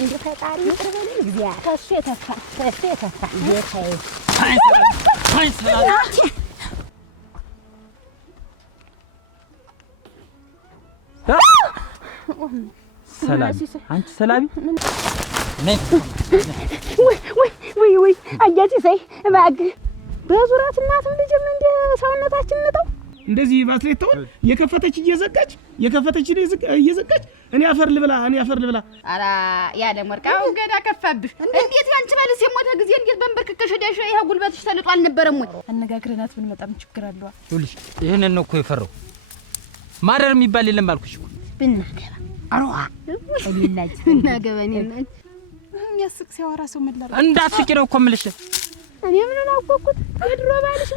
እንደ ፈጣሪ ይቅርበልኝ እግዚአብሔር ከሱ የተፋ ጌታዬ ሰላም አንቺ ሰላም ነይ ወይ አያጂ ሰይ እባክህ በዙራት እናትም ልጅም እንደ ሰውነታችን ነው እንደዚህ ባትሬተው የከፈተች እየዘጋች እኔ አፈር ልብላ አራ ያ ደሞርቃው ገዳ ከፋብህ እንዴት ያንቺ ባልስ የሞተ ጊዜ እንዴት በንበርከከሽ ዳሽ ይሄ ጉልበትሽ ተልጦ አልነበረም ወይ አነጋግረናት ምን መጣም ችግር አለው ይኸውልሽ ይሄንን ነው እኮ የፈራው ማደር የሚባል የለም አልኩሽ እኮ ብናገባ አሮዋ እኔላጅ እናገበኔናች የሚያስቅ ሲያወራ ሰው መላር እንዳትስቂ ነው እኮ የምልሽ እኔ ምን አውቀኩት የድሮ ባልሽ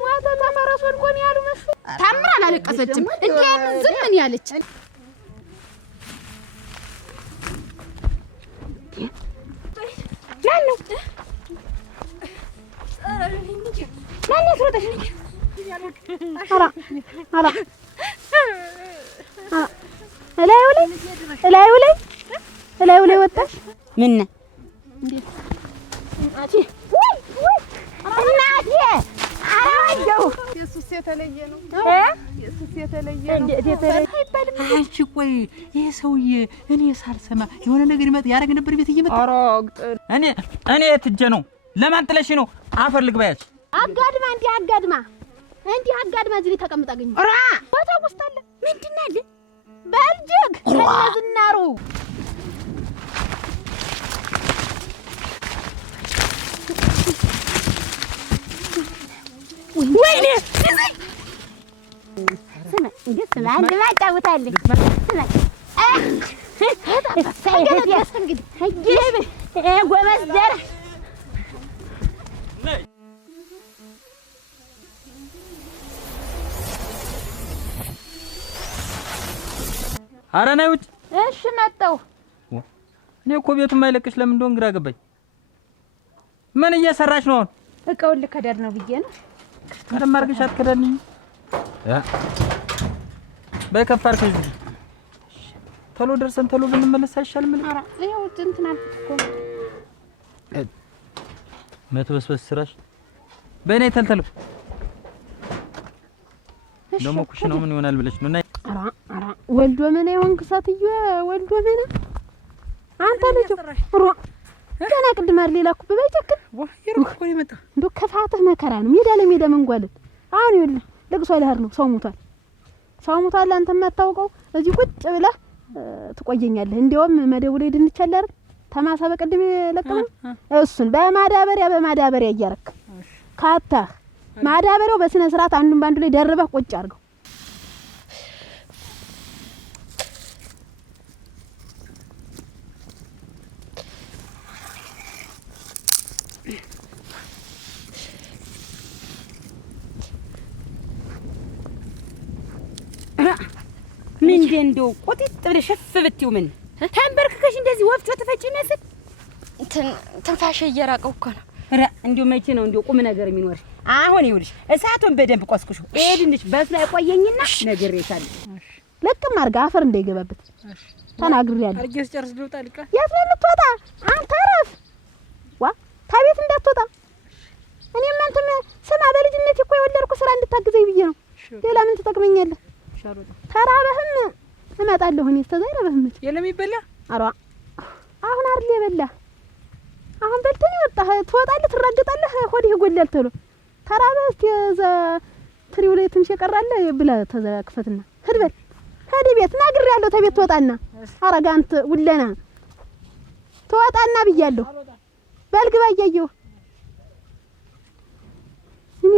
ሞተ ተመረስ ወድቆን ያሉ መስል ታምራ አላለቀሰችም እንዴ ዝም ምን ያለች ማነው ትሮጠሽ አራ እላዩ ላይ ወጣሽ ምን እንዴት እናቴ እናቴ አራው ኢየሱስ የተለየ ነው ኢየሱስ የተለየ ነው አንቺ ቆይ ይሄ ሰውዬ እኔ ሳልሰማ የሆነ ነገር ይመጣ ያረግ ነበር ቤት እየመጣ አራግጥ እኔ የትጀ ነው ለማን ጥለሽ ነው አፈር ልግባያች አጋድማ እንዲህ አጋድማ እዚህ ተቀምጣ አገኘ ራ ቦታ ውስጥ አለ ምንድን አለ በልጅግ ከዝናሩ ወይኔ ስማ እንዴት አንድ ማጫውታለች ስማ ሰይገት እንግዲህ ጎበዝ ደረ ኧረ ነይ ውጭ እሺ መጣሁ እኔ እኮ ቤቱን ማይለቅሽ ለምን እንደሆነ ግራ ገባኝ ምን እየሰራሽ ነው እቃውን ልከዳድ ነው ብዬ ነው ቀደም አድርገሽ አትከዳድኝ በከፋር ከዚህ ተሎ ደርሰን ተሎ ብንመለስ አይሻልም ኧረ ይኸው እንትን አልኩት እኮ መተበስበስ ስራሽ በእኔ ተልተሎ ደሞ ኩሽናው ምን ይሆናል ብለሽ ነው ኧረ ወልዶ ምን ይሆን ከሳትዩ ወልዶ ምን አንተ ልጅ ሮ ገና ቅድም አይደል ላኩብ ባይጨክን ይሩቅ እኮ ይመጣ እንዶ ከፋትህ መከራ ነው ሜዳ ለሜዳ መንጓለት አሁን ይኸውልህ ለቅሶ ልሄድ ነው ሰው ሞቷል አንተ የማታውቀው እዚህ ቁጭ ብለህ ትቆየኛለህ እንደውም መደቡ ላይ ድንች አለ አይደል ተማሳ በቀድም ለቀመው እሱን በማዳበሪያ እያረክ ካታ ማዳበሪያው በስነ ስርዓት አንዱን ባንዱ ላይ ደርበህ ቁጭ አድርገው ምን እንደው ቆጥጥ ብለሽ ሸፍ ብትዩ ምን ተንበርክከሽ እንደዚህ ወፍጮ ተፈጭ መስል ትንፋሽ እየራቀው እኮ ነው ኧረ እንደው መቼ ነው እንደው ቁም ነገር የሚኖር አሁን ይውልሽ እሳቱን በደንብ ቆስቁሹ እሄድንሽ በስላ ቆየኝና ነግሬሻለሁ ለቅም አርጋ አፈር እንዳይገባበት ተናግሬያለሁ አርጌስ ጨርስ ልውጣ ልቃ የት ነው የምትወጣ አንተ ረፍ ዋ ታቤት እንዳትወጣ እኔም አንተም ስማ በልጅነት እኮ የወለድኩ ስራ እንድታግዘኝ ብዬ ነው ሌላ ምን ትጠቅመኛለህ ተራበህም እመጣለሁ እኔ እስከዛ ይረበህም የለም ይበላ አሯ አሁን አይደል የበላ አሁን በልተኝ ወጣህ ትወጣለህ ትራገጣለህ ሆድህ ይጎላል ተሎ ተራበህ እስቲ እዛ ትሪው ላይ ትንሽ ይቀራል ብላ ተዘክፈትና ሂድ በል ሂድ ቤት ናግሬያለሁ ተቤት ትወጣና አረጋንት ውለና ትወጣና ብያለሁ በልግባ እያየሁ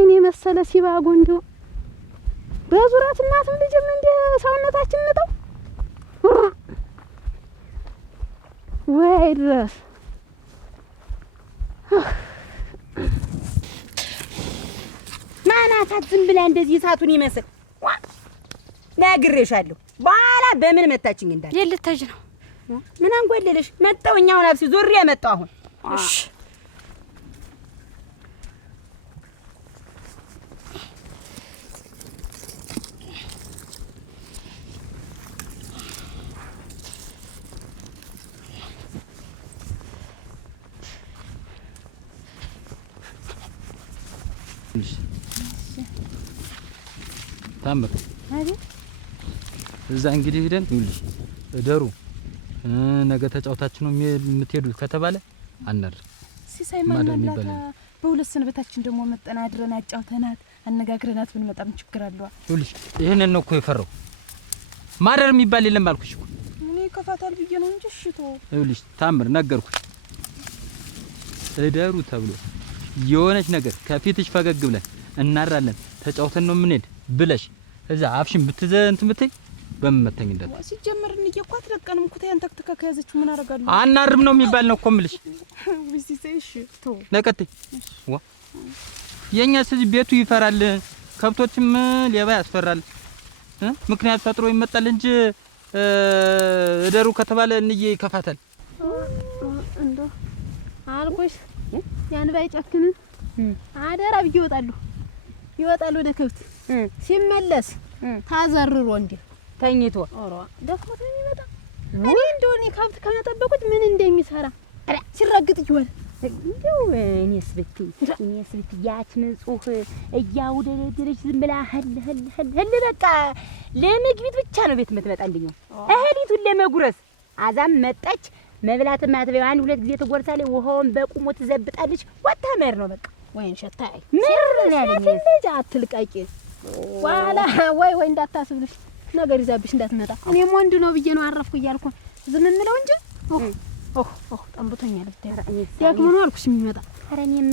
እኔ መሰለ ሲባጎ እንደው በዙራት እናትም ልጅም እንደ ሰውነታችን ነው ወይ ድረስ ማናታት ዝም ብላ እንደዚህ እሳቱን ይመስል ነግሬሻለሁ በኋላ በምን መታችኝ እንዳለ የልተጅ ነው ምን አንጎለለሽ መጣውኛው ናብሲ ዙሪያ መጣው አሁን እሺ ታምር አይደል? እዛ እንግዲህ ሄደን ይኸውልሽ እደሩ ነገ ተጫውታችሁ ነው የምትሄዱ ከተባለ አናር ሲሳይ ማናላታ በሁለት ሰንበታችን ደግሞ መጠና አድረን አጫውተናት አነጋግረናት ብንመጣም ችግር አለው። ይኸውልሽ ይሄንን ነው እኮ የፈራው ማደር የሚባል የለም አልኩሽ እኮ እኔ ከፋታል ብዬ ነው እንጂ እሽቶ ይኸውልሽ ታምር ነገርኩሽ እደሩ ተብሎ የሆነች ነገር ከፊትሽ ፈገግ ብለን እናራለን ተጫውተን ነው የምንሄድ ብለሽ እዛ አፍሽን ብትዘንት ምትይ በመመተኝ እንደት ሲጀመር እንየኳት ለቀንም ኩታያን ተክተካ ከያዘች ምን አረጋለሁ አናርም ነው የሚባል ነው እኮ የምልሽ ሲሳይሽ ቶ ነቀጥ ዋ የኛ ስለዚህ ቤቱ ይፈራል ከብቶችም ሌባ ያስፈራል ምክንያት ፈጥሮ ይመጣል እንጂ እደሩ ከተባለ እንዬ ይከፋታል እንዶ አልቆሽ ያን ባይጨክን አደራ ብዬ ይወጣሉ ወደ ከብት ሲመለስ ታዘርሮ እንዴ ተኝቶ ኦሮ ደክሞት ነው የሚመጣ እኔ እንደሆነ ከብት ከመጠበቁት ምን እንደሚሰራ ሲረግጥ ይወል እንደው እኔስ ብትይ ያች ንጹህ እያውደደደች ዝም ብላ ህል በቃ ለምግቢት ብቻ ነው ቤት የምትመጣ እንደኛው እህሊቱን ለመጉረስ አዛም መጣች መብላት ማትበይ አንድ ሁለት ጊዜ ትጎርሳለች ውሃውን በቁሙ ትዘብጣለች ወታመር ነው በቃ ወይን ሸታይ ምር ያለኝ ልጅ አትልቀቂ ዋላ ወይ እንዳታስብልሽ ነገር ይዛብሽ እንዳትመጣ እኔም ወንድ ነው ብዬ ነው አረፍኩ እያልኩ ዝም እንለው እንጂ ጠምብቶኛል ደግሞ ነው አልኩሽ የሚመጣ ኧረ እኔም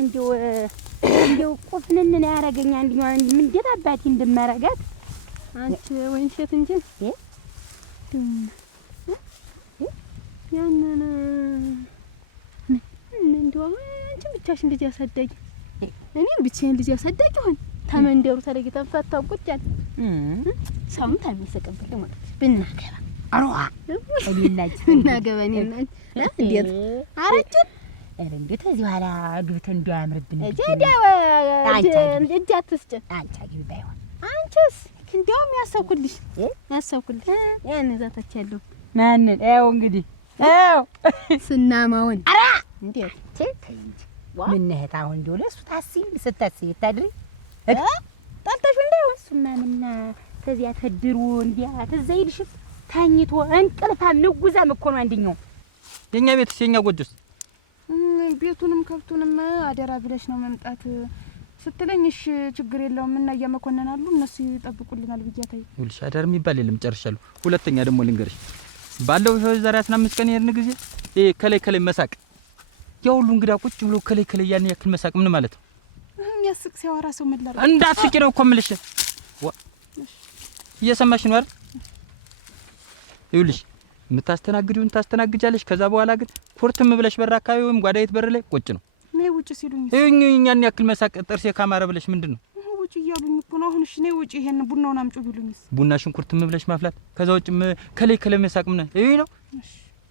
እንደው ቁፍንን ነው ያረገኛ አንደኛው ምን እንዴት አባቴ እንደማረጋት አንቺ ወይን ሸት እንጂ ያንን እንደው አንቺ ብቻሽን ልጅ ያሳደጊ እኔም ብቻዬን ልጅ ያሳደጊ ሆን ተመንደሩ ተለይተን ፈታው ቁጭ አለ ሰውን ታሚሰቀብል ማለት ብናገባ አሮዋ እኔናች ብናገባኔ እናት እንዴት አረችን እንዴት እዚህ ኋላ ግብተን እንዲያምርብን እጅ አትስጭን አንቺ አግቢ ባይሆን አንቺስ እንደውም ያሰብኩልሽ ያን ዛታች ያለው ማንን ያው እንግዲህ ያው ስናማውን አራ እንዴት ተይኝ ምን ነህት አሁን እንደው ለሱ ስታስቢ ታድሪ ጣልተሽ እንዳይሆን እሱማ ምና ተዚያ ተድሩ እንዲያ ተዘይልሽ ታኝቶ እንቅልፋም ንጉዛም እኮ ነው አንደኛው የኛ ቤትስ የኛ ጎጆስ ቤቱንም ከብቱንም አደራ ብለሽ ነው መምጣት ስትለኝ እሺ ችግር የለውም እና ያመኮነናሉ እነሱ ይጠብቁልናል ብያታይ ይልሽ አዳር የሚባል የለም ጨርሻለሁ ሁለተኛ ደግሞ ልንገርሽ ባለው ዛሬ 15 ቀን የርን ጊዜ ከላይ መሳቅ ያው ሁሉ እንግዳ ቁጭ ብሎ ከላይ ያን ያክል መሳቅ ምን ማለት ነው የሚያስቅ ሲያወራ ሰው መላር እንዳትስቂ ነው እኮ የምልሽ እየሰማሽ ነው አይደል ይልሽ የምታስተናግጂውን ታስተናግጃለሽ ከዛ በኋላ ግን ኩርትም ብለሽ በር አካባቢ ወይም ጓዳይት በር ላይ ቁጭ ነው ነይ ውጭ ሲሉኝ ያን ያክል መሳቅ ጥርሴ ካማረ ብለሽ ምንድነው ውጭ እያሉኝ እኮ ነው አሁን እሺ ነይ ውጭ ይሄን ቡናውን አምጪ ቢሉኝስ ቡና ሽንኩርትም ብለሽ ማፍላት ከዛ ውጭ ከላይ መሳቅ ምን ነው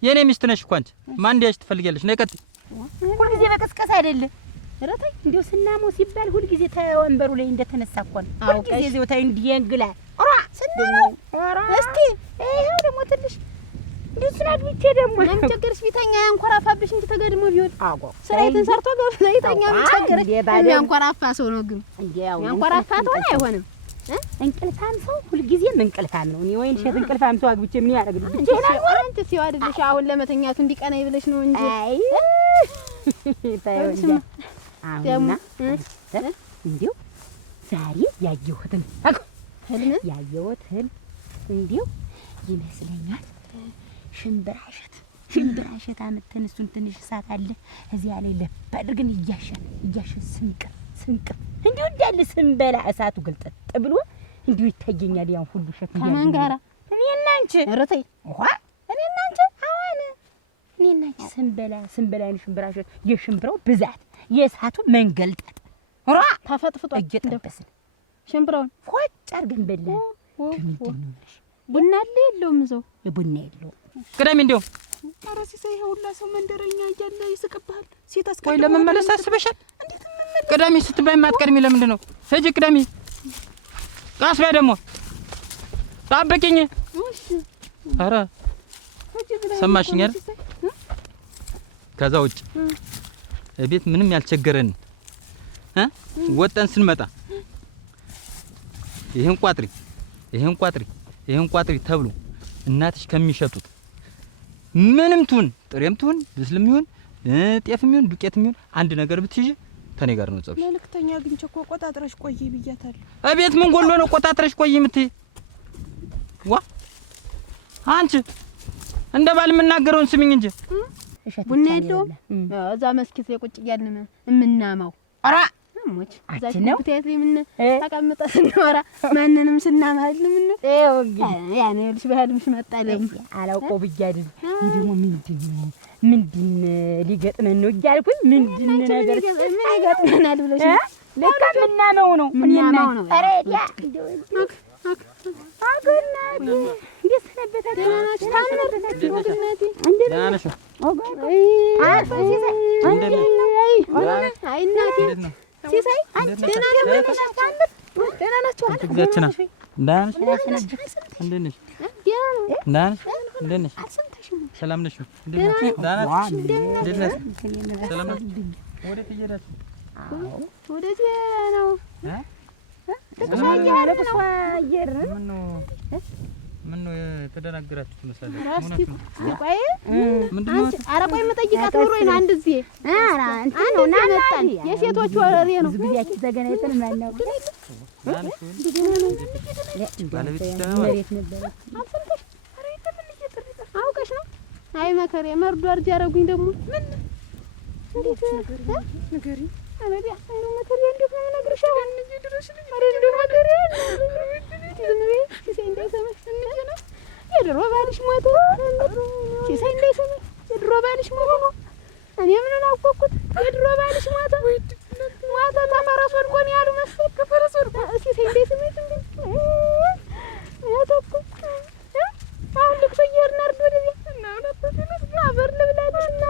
የኔ ሚስት ነሽ እኮ አንቺ ማን እንዲያሽ ትፈልጊያለሽ ነይ ቀጥ ሁሉ ጊዜ በቀስቀስ አይደለ ረታይ እንዴው ስናሙ ሲባል ሁሉ ጊዜ ተወንበሩ ላይ እንደተነሳ እኮ ነው ሁሉ ጊዜ ዘው ታይ እንዲያንግላ ኦራ ስናሙ ኦራ እስቲ ይሄው ደግሞ ትንሽ እንዴ ስናድብቼ ደግሞ ለምቸገርሽ ቢተኛ ያንኮራፋብሽ እንጂ ተገድሞ ቢሆን አጎ ስራይትን ሰርቶ ገብቶ ይተኛ ምቸገርሽ ያንኮራፋ ሰው ነው ግን ያንኮራፋ ተው አይሆንም እንቅልፋም ሰው ሁሉ ጊዜ እንቅልፋም ነው እኔ ወይን ሸት እንቅልፋም ሰው አግብቼ ምን ያደርግልኝ ብቻዬን አንተ ሲው አይደልሽ አሁን ለመተኛቱ እንዲቀናይ ብለሽ ነው እንጂ አይ ታየው አሁንና እንዴው ዛሬ ያየሁትን ህልም እንዴው ይመስለኛል ሽምብራሸት አመተን እሱን ትንሽ እሳት አለ እዚያ ላይ ለብ አድርገን እያሸን ስንቅር እንዲሁ እንዳለ ስንበላ እሳቱ ግልጥጥ ብሎ እንዲሁ ይታየኛል ያን ሁሉ ሸት ከማን ጋራ እኔና አንቺ ረተይ እኔና አንቺ አሁን እኔና አንቺ ስንበላ ሽምብራሸት የሽምብራው ብዛት የእሳቱ መንገልጠጥ ራ ታፈጥፍጦ እየጠበስን ሽምብራውን ፎጭ አድርገን በላን ቡና አለ የለውም እዛው ቡና የለውም ቅዳሜ እንደው ኧረ ሲሳይ ሁላ ሰው መንደረኛ እያለ ይስቅብሃል ሴት አስቀድሞ ወይ ለመመለስ አስበሻል ቅዳሜ ስትባይ ማትቀድሚ ለምንድን ነው ሂጂ ቅዳሜ ቃስ ባይ ደግሞ ጠብቂኝ ኧረ ሰማሽኝ አይደል ከዛ ውጭ ቤት ምንም ያልቸገረን ወጠን ስንመጣ ይሄን ቋጥሪ ተብሎ እናትሽ ከሚሸጡት ምንም ትሁን ጥሬም ትሁን ብስልም ይሁን ጤፍም ይሁን ዱቄትም ይሁን አንድ ነገር ብትይዥ ተኔ ጋር ነው ጸብሽ። መልእክተኛ ግን ቸኮ ቆጣጥረሽ ቆይ ብያታለሁ። አቤት ምን ጎሎ ነው ቆጣጥረሽ ቆይ የምትይ? ዋ አንቺ እንደ ባል የምናገረውን ስሚኝ እንጂ ቡና የለውም እዛ መስኪት ላይ ቁጭ እያልን የምናማው። ኧረ ሞች እዛ ሽንኩርት ላይ ምን ተቀምጣ ስናወራ ማንንም ስናማል ምን ይኸው እንግዲህ ያኔ ልጅ ባህልምሽ መጣለም አላውቀው ብያለሁ። ይሄ ደግሞ ምንድን ሊገጥመን ነው እያልኩኝ ምንድን ነገር ምን ይገጥመናል ብለሽ ለካ ምናመው ነው ምናመው ነው። ኧረ ያ አገናዲ እንዴት ሰነበታችሁ? ደህና ናችሁ? ታምነርናችሁ ወግነቴ ደህና ነሽ? አይ እናቴ ሲሳይ ደህና ናችሁ? ትግዛችና እንደነሽ ሰላም ነሽ? ሰላም ነሽ? ወዴት እየሄዳችሁ? ወደዚህ ነው ምነው የተደናገራችሁ ትመስላለች? ቆይ ኧረ ቆይ የምጠይቃት ኑሮኝ ነው። አንድ ጊዜ መጣን የሴቶች ወሬ ነው። ጊዜያችን ተገናኝተን ማናውቅ አውቀሽ ነው? አይ መከሬ መርዶ አርጅ ያደረጉኝ ደግሞ ምን እንዴት ንገሪኝ። አለዲያ እንደው መከሬ እንዴት ነው የምነግርሽ? አሁን እንጂ ድረሽልኝ አረ እንደው መከሬ ዝም በይ ሲሳይ እንዳይሰማሽ ነው። የድሮ ባልሽ ሞተ ሲሳይ እንዳይሰማሽ የድሮ ባልሽ ሞተ ነው። እኔ ምን አወቅኩት? የድሮ ባልሽ ሞተ ተፈረስ ወድቆ ነው ያሉ መሰል ከፈረስ ወድቆ ሲሳይ እንዳይሰማሽ እንዴ ሞተ እኮ አሁን ልክ ሰየርና አርዶ ወደዚህ እና አበር ልብላልሽ እና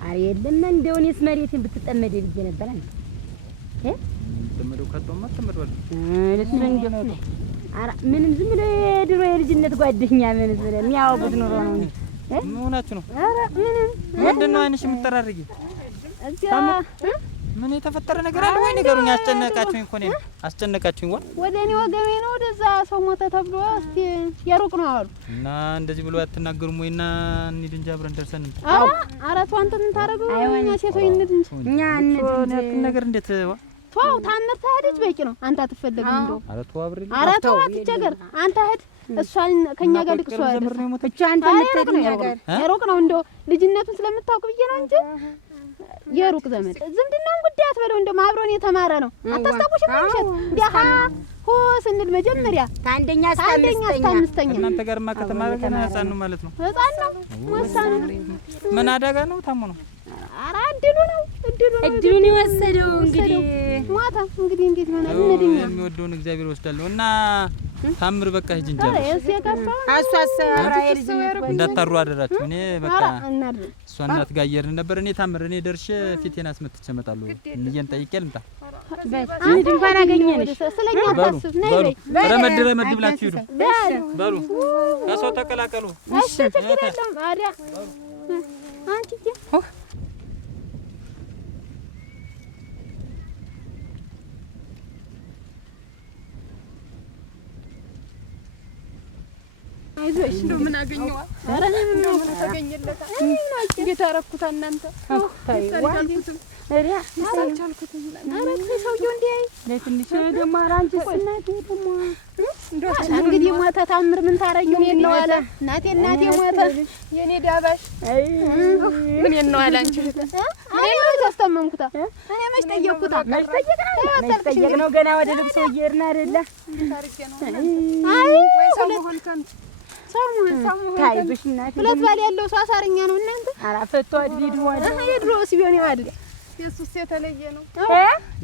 ኧረ የለም እንደው እኔስ መሬቴን ብትጠመደ ብዬ ነበር አንተ ተመደው ከተማ ተመደዋል ኧረ ምንም ዝም ብሎ የድሮ የልጅነት ጓደኛ ምን ብለን የሚያወጉት ኑሮ ነው እንጂ ምን ሆናችሁ ነው? ኧረ ምንድን ነው አይንሽ የምትጠራርጊ? ምን የተፈጠረ ነገር አለ ወይ? ንገሩኝ። አስጨነቃችሁኝ እኮ ነው አስጨነቃችሁኝ። ወደ እኔ ወገቤ ነው ወደዛ ሰው ሞተ ተብሎ እስቲ የሩቅ ነው አሉ እና እንደዚህ ብሎ አትናገሩም ወይና እንሂድ እንጂ አብረን ደርሰን እንጂ ኧረ ተው አንተ ምን ታደርገው እኛ ሴቶች እንሂድ እንጂ እኛ እንሂድ ነገር እንዴት ተው ታምር ታሄደች በቂ ነው። አንተ አትፈልግም እንደው ኧረ ተው አብሬ ኧረ ተው አትቸገር አንተ ሂድ እሷን ከኛ ጋር ልቅሶ አይደል ብቻ አንተ የምትሄድ ነገር የሩቅ ነው እንደው ልጅነቱን ስለምታውቅ ብዬ ነው እንጂ የሩቅ ዘመድ ዝምድናውን ጉዳይ አትበለው። እንደውም አብሮን የተማረ ነው። አታስታውሽም? ምንሸት ዲያሃ ሆ ስንል መጀመሪያ ከአንደኛ እስከ አምስተኛ እናንተ ጋርማ ከተማረ ገና ህፃን ነው ማለት ነው። ህፃን ነው ወሳኑ ምን አደጋ ነው? ታሞ ነው? ኧረ እድሉን የወሰደው እንግዲህ ሞተ። እንግዲህ እንዴት ሆነ? እንድኛ የሚወደውን እግዚአብሔር ወስዳለሁ እና ታምር በቃ ሂጂ እንጂ እንዳታሩ አደራችሁ። እኔ በቃ እሷ እናት ጋር እየሄድን ነበር። እኔ ታምር እኔ ደርሼ ፊቴን አስመትቼ እመጣለሁ። እንየን ጠይቄ ልምጣ። አንድ እንኳን አገኘንሽ ስለኛ ታስብ ነይ በይ ረመድ ብላችሁ ሂዱ። በሉ ከሰው ተቀላቀሉ። እሺ ችግር የለም። አዲያ አንቺ አይዞሽ እንደው ምን አገኘው? ኧረ እኔ ምን ተገኘለታ? እንዴት አደረኩት? እናንተ ታይዋልኩት አሪያ አልቻልኩትም። ኧረ ሰውዬው እንዴ ለትንሽ ደግሞ አራንቺስ እናቴ ደግሞ እንደው እንግዲህ ሞተ ታምር ምን ታረጊው? ምን ነው አለ እናቴ ሞተ የኔ ዳባሽ ምን ነው አለ አንቺ እኔ ነው ተስተመምኩታ። እኔ መች ጠየቅኩታ? መች ጠየቅነው? ገና ወደ ልብሶ እየሄድን አይደለ? ታርጌ ነው አይ ወይ ሰሞኑን ከንቱ ታይብሽ እናቴ ሁለት ባል ያለው ሰው አሳረኛ ነው እናንተ። ኧረ ፈቶ አድሪድ ወደ የድሮስ ቢሆን ይዋል የሱስ የተለየ ነው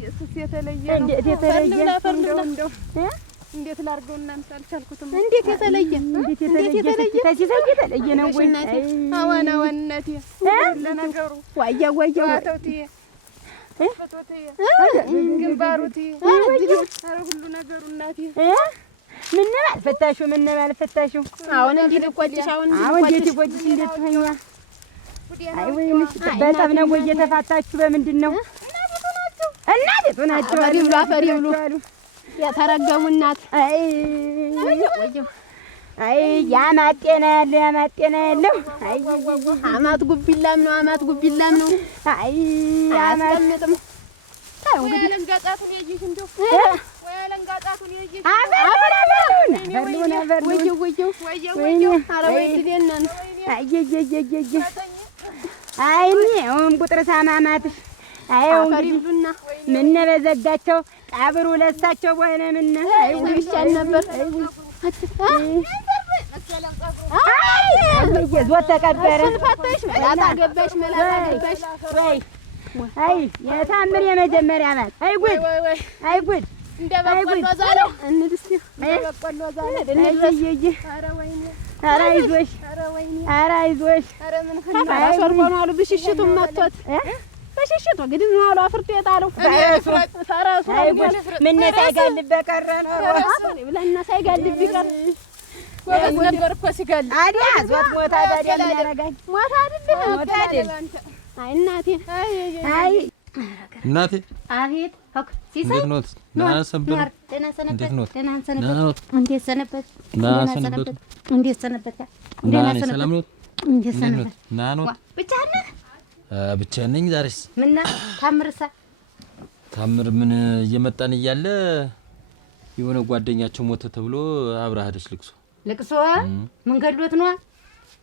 የሱስ የተለየ ነው። እንዴት የተለየ እንደው እንዴት ላርገው እናንተ አልቻልኩትም። እንዴት የተለየ ተሲሳይ የተለየ ነው ወይ እናቴ? አዋና ወነቴ ለነገሩ ዋያ ተውቴ ፈቶቴ ግንባሩቴ ኧረ ሁሉ ነገሩ እናቴ ምን አልፈታሽው አሁን እንዴ ልቆጭሽ አሁን እንዴት ይቆጭሽ? እንዴት ትሆኛ? አይ ወይኔ በጣም ነው ወይ የተፋታችሁ? በምንድን ነው ናቸው አፈሪ ብሉ የተረገሙ እናት። አይ ያማጤና ያለው አማት ጉቢላም ነው አማት ጉቢላም ነው። አይ አያስቀምጥም። እንግዲህ ለንጋጣቱን ያይሽ እንደው ወይ ለንጋጣቱን ያይሽ አይኔውን ቁጥር ሳማማትሽ አይው እንግዲህ ምን በዘጋቸው ቀብሩ ለሳቸው በሆነ ምን ይሻል ነበር። ዞት ተቀበረ ፈተሽ መላጣ ገባሽ አይ የታምር የመጀመሪያ ናት። አይ ጉድ እንደ በቆሎ ዛለው እንድስቲ እንደ በቆሎ ዛለው ኧረ አይዞሽ ኧረ አይዞሽ ሰርቆን አሉ ብሽሽቱም መጥቶት በሽሽቱ እንግዲህ ምን አሉ አፍርቶ የጣለው ፈረሱ ምን ሳይጋልብ በቀረ ነው ብለና ሳይጋልብ ቢቀር ወዝ ነበር እኮ ሲጋል አዲያ ዞት ሞታ ታዲያ ምን ያረጋል? ሞታ አይደል? አይ እናቴ አይ እናቴ አቤት ሆክ ሲሳይ እንዴት ኖት? ደህና ሰንበት? ደህና ሰነበት? እንዴት ኖት? ደህና ደህና ኖት? እንዴት ሰነበት? ደህና ሰንበት? እንዴት ሰነበት? ደህና ነኝ። ሰላም ኖት? እንዴት ሰነበት? ደህና ኖት? ብቻህን ነህ? ብቻዬን ነኝ። ዛሬስ ምነው ታምርሳ? ታምር ምን እየመጣን እያለ የሆነ ጓደኛቸው ሞተ ተብሎ አብራ ሄደች ልቅሶ። ልቅሶ ምን ገድሎት ነው?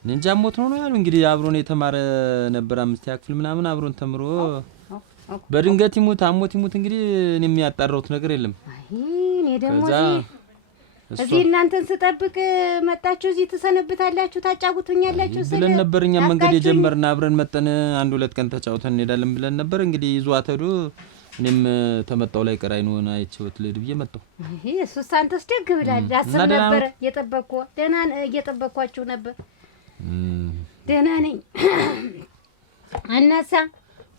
እንጃ ሞት ነው ያሉ። እንግዲህ አብሮን የተማረ ነበር 5ኛ ክፍል ምናምን አብሮን ተምሮ በድንገት ይሙት አሞት ይሙት እንግዲህ እኔም ያጣራሁት ነገር የለም። አይ እኔ ደግሞ እዚህ እናንተን ስጠብቅ መጣችሁ እዚህ ተሰነብታላችሁ ታጫውቱኛላችሁ ብለን ነበር። እኛም መንገድ የጀመርን አብረን መጠን 1-2 ቀን ተጫውተን እንሄዳለን ብለን ነበር። እንግዲህ ይዟት ሄዶ እኔም ተመጣው ላይ ቀራይ ነው አይቼውት ልሄድ ብዬ መጣሁ። አይ እሱስ አንተስ ደግ ብላለህ። አስብ ነበር እየጠበቅኩ ደህና እየጠበቅኳችሁ ነበር። ደህና ነኝ። አናሳ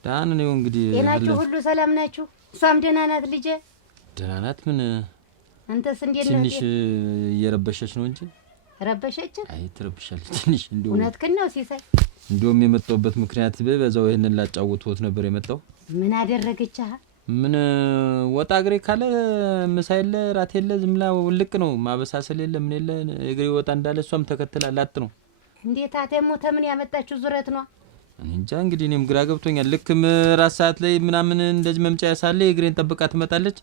ዳን ነው እንግዲህ የናችሁ ሁሉ ሰላም ናችሁ? እሷም ደህና ናት ልጄ? ደህና ናት። ምን አንተስ እንዴት ነህ? ትንሽ እየረበሸች ነው እንጂ ረበሸች? አይ ትረብሻለች ትንሽ። እንደው እውነትህን ነው ሲሳይ። እንደውም የመጣሁበት ምክንያት በዛው ይሄንን ላጫውተውት ነበር የመጣው። ምን አደረገች? ምን ወጣ እግሬ ካለ ምሳ የለ ራት የለ ዝም ብላ ውልቅ ነው። ማበሳሰል የለ ምን የለ እግሬ ወጣ እንዳለ እሷም ተከትላ ላጥ ነው። እንዴት አተሞ ተምን ያመጣችሁ ዙረት ነው? እንጃ እንግዲህ እኔም ግራ ገብቶኛል። ልክ ራት ሰዓት ላይ ምናምን እንደዚህ መምጫ ያሳለ እግሬን ጠብቃ ትመጣለች።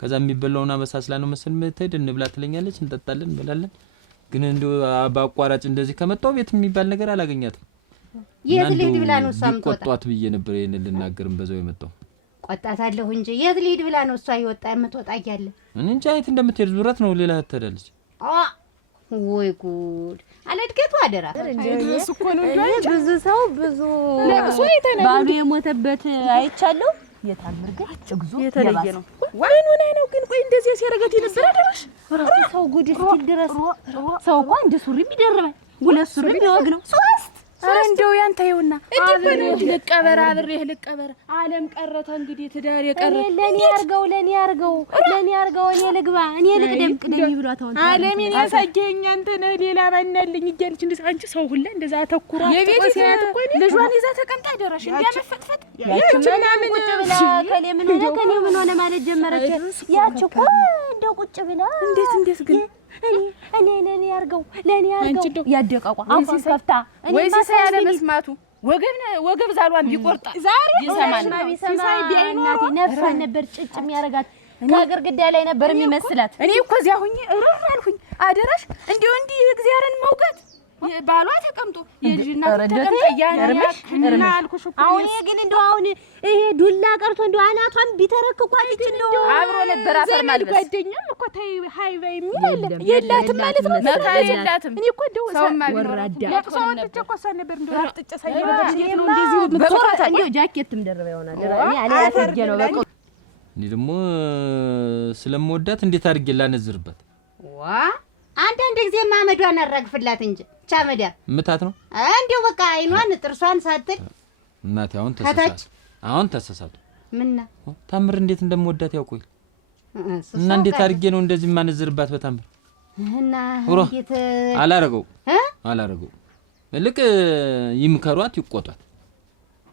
ከዛ የሚበላውና አበሳስላ ነው መሰል ምትሄድ እንብላ ትለኛለች። እንጠጣለን እንበላለን። ግን እንደው በአቋራጭ እንደዚህ ከመጣው ቤት የሚባል ነገር አላገኛትም። የት ልሂድ ብላ ነው እሷም ተወጣ? ቆጣት ብዬ ነበር ይሄን ልናገርም በዛው የመጣው። ቆጣታለሁ እንጂ የት ልሂድ ብላ ነው እሷ ይወጣ የምትወጣ እያለ? እንጃ የት እንደምትሄድ ዙረት ነው ሌላ ትሄዳለች። ወይ ጉድ! አለድገቱ አደራ እሱ እኮ ነው ብዙ ሰው ብዙ ለቅሶ የተነገረ ባሉ የሞተበት አይቻለሁ። የታምር ግን እግዙ የተለየ ነው። ወይን ሆነ ነው ግን ቆይ እንደዚህ ሲያረጋት የነበረ አይደለሽ? ሰው ጉድ እስኪል ድረስ ሰው እኮ አንድ ሱሪ ይደርባል፣ ሁለት ሱሪ ቢወግ ነው ሶስት እንደው ያንተ ይውና እንዴ ልቀበራ አብሬህ ልቀበራ ዓለም ቀረተ እንግዲህ ትዳር የቀረ ለኔ ያርገው እኔ ልግባ እኔ ልቅደም ብሏት አሁን ዓለምን ያሳየኝ አንተ ነህ ሌላ ማንነልኝ እያለች እንዴ አንቺ ሰው ሁላ እንደዛ አተኩራ የቤት ሲያት እኮ ልጇን ይዛ ተቀምጣ ደረሽ እንዲያመፈጥፈጥ ያቺ ምናምን ቁጭ ብላ ከኔ ምን ሆነ ማለት ጀመረች። ያቺ እኮ እንደው ቁጭ ብላ እንዴት ግን እኔ ለኔ ያርገው ያደቀቋ አሁን ከፍታ ወይ ሲሳይ ያለ መስማቱ ወገብ ዛሏን ቢቆርጣ ዛሬ ይሰማል። ሲሳይ ቢያይናት ነፍሷን ነበር ጭጭ የሚያረጋት ከግድግዳ ላይ ነበር የሚመስላት። እኔ እኮ እዚያ ሁኜ እረር አልሁኝ። አደራሽ እንዲው እንዲህ እግዚአብሔርን መውጋት ባሏ ተቀምጦ የልጅና ተቀምጦ ያና አልኩሽ እኮ አሁን ግን እንደው አሁን ይሄ ዱላ ቀርቶ እንደው አናቷን ቢተረክኳት እንደው አብሮ ነበር አፈር ማለት ጓደኛም እኮ ታይ ሃይ ባይ የሚል የላትም ማለት ነው። መካሪ የላትም። እኔ እኮ እንደው ወራዳ ለቅሶ ወጥቼ እኮ እሷን ነበር እንደው አጥጬ ሳይወጣ ነው እንደዚህ በቆራታ እንደው ጃኬትም ደረበ ይሆናል። እኔ አላተጀ ነው በቃ እኔ ደግሞ ስለምወዳት እንዴት አድርጌ ላነዝርበት? አንዳንድ ጊዜ ማመዷን አራግፍላት እንጂ ቻመዳ ምታት ነው እንደው በቃ አይኗን ጥርሷን ሳትል እናቴ አሁን ተሰሳቱ። ምንና ታምር እንዴት እንደምወዳት ያውቁኝ እና እንዴት አድርጌ ነው እንደዚህ ማነዝርባት? በታምር እና እንዴት አላረገው ልክ ይምከሯት ይቆጣት።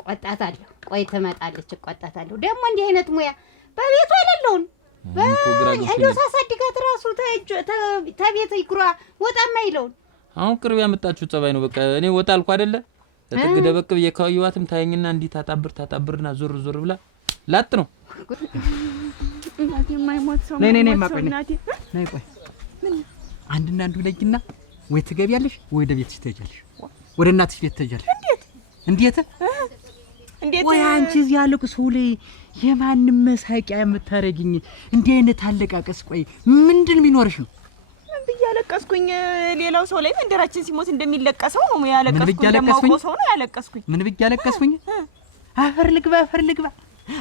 ቆጣታለሁ። ቆይ ትመጣለች እቆጣታለሁ። ደግሞ እንዲህ አይነት ሙያ በቤቱ አይደለውን እንደው ሳሳድጋት ራሱ ተቤት ይኩራ ወጣማ ይለውን አሁን ቅርብ ያመጣችሁ ጸባይ ነው። በቃ እኔ ወጣ አልኩ አይደለ ተጥግ ደበቅ በየካዩዋትም ታየኝና እንዲ ታጣብርና ዞር ዞር ብላ ላጥ ነው። እናቴ የማይሞት ሰው ነይ ማቆይ ነይ ቆይ አንድና አንዱ ለጅና ወይ ትገቢያለሽ ወይ ወደ ቤትሽ ትሄጃለሽ። ወደ እናትሽ ቤት ትሄጃለሽ። እንዴት ወይ አንቺ እዚህ ያለቁ ሰው ላይ የማንም መሳቂያ የምታረጊኝ እንዲህ አይነት አለቃቀስ ቆይ ምንድን ቢኖርሽ ነው? ምን ብያለቀስኩኝ? ሌላው ሰው ላይ መንደራችን ሲሞት እንደሚለቀሰው ነው ያለቀስኩኝ። እንደማውቀው ሰው ነው ያለቀስኩኝ። ምን ብያለቀስኩኝ? አፈር ልግባ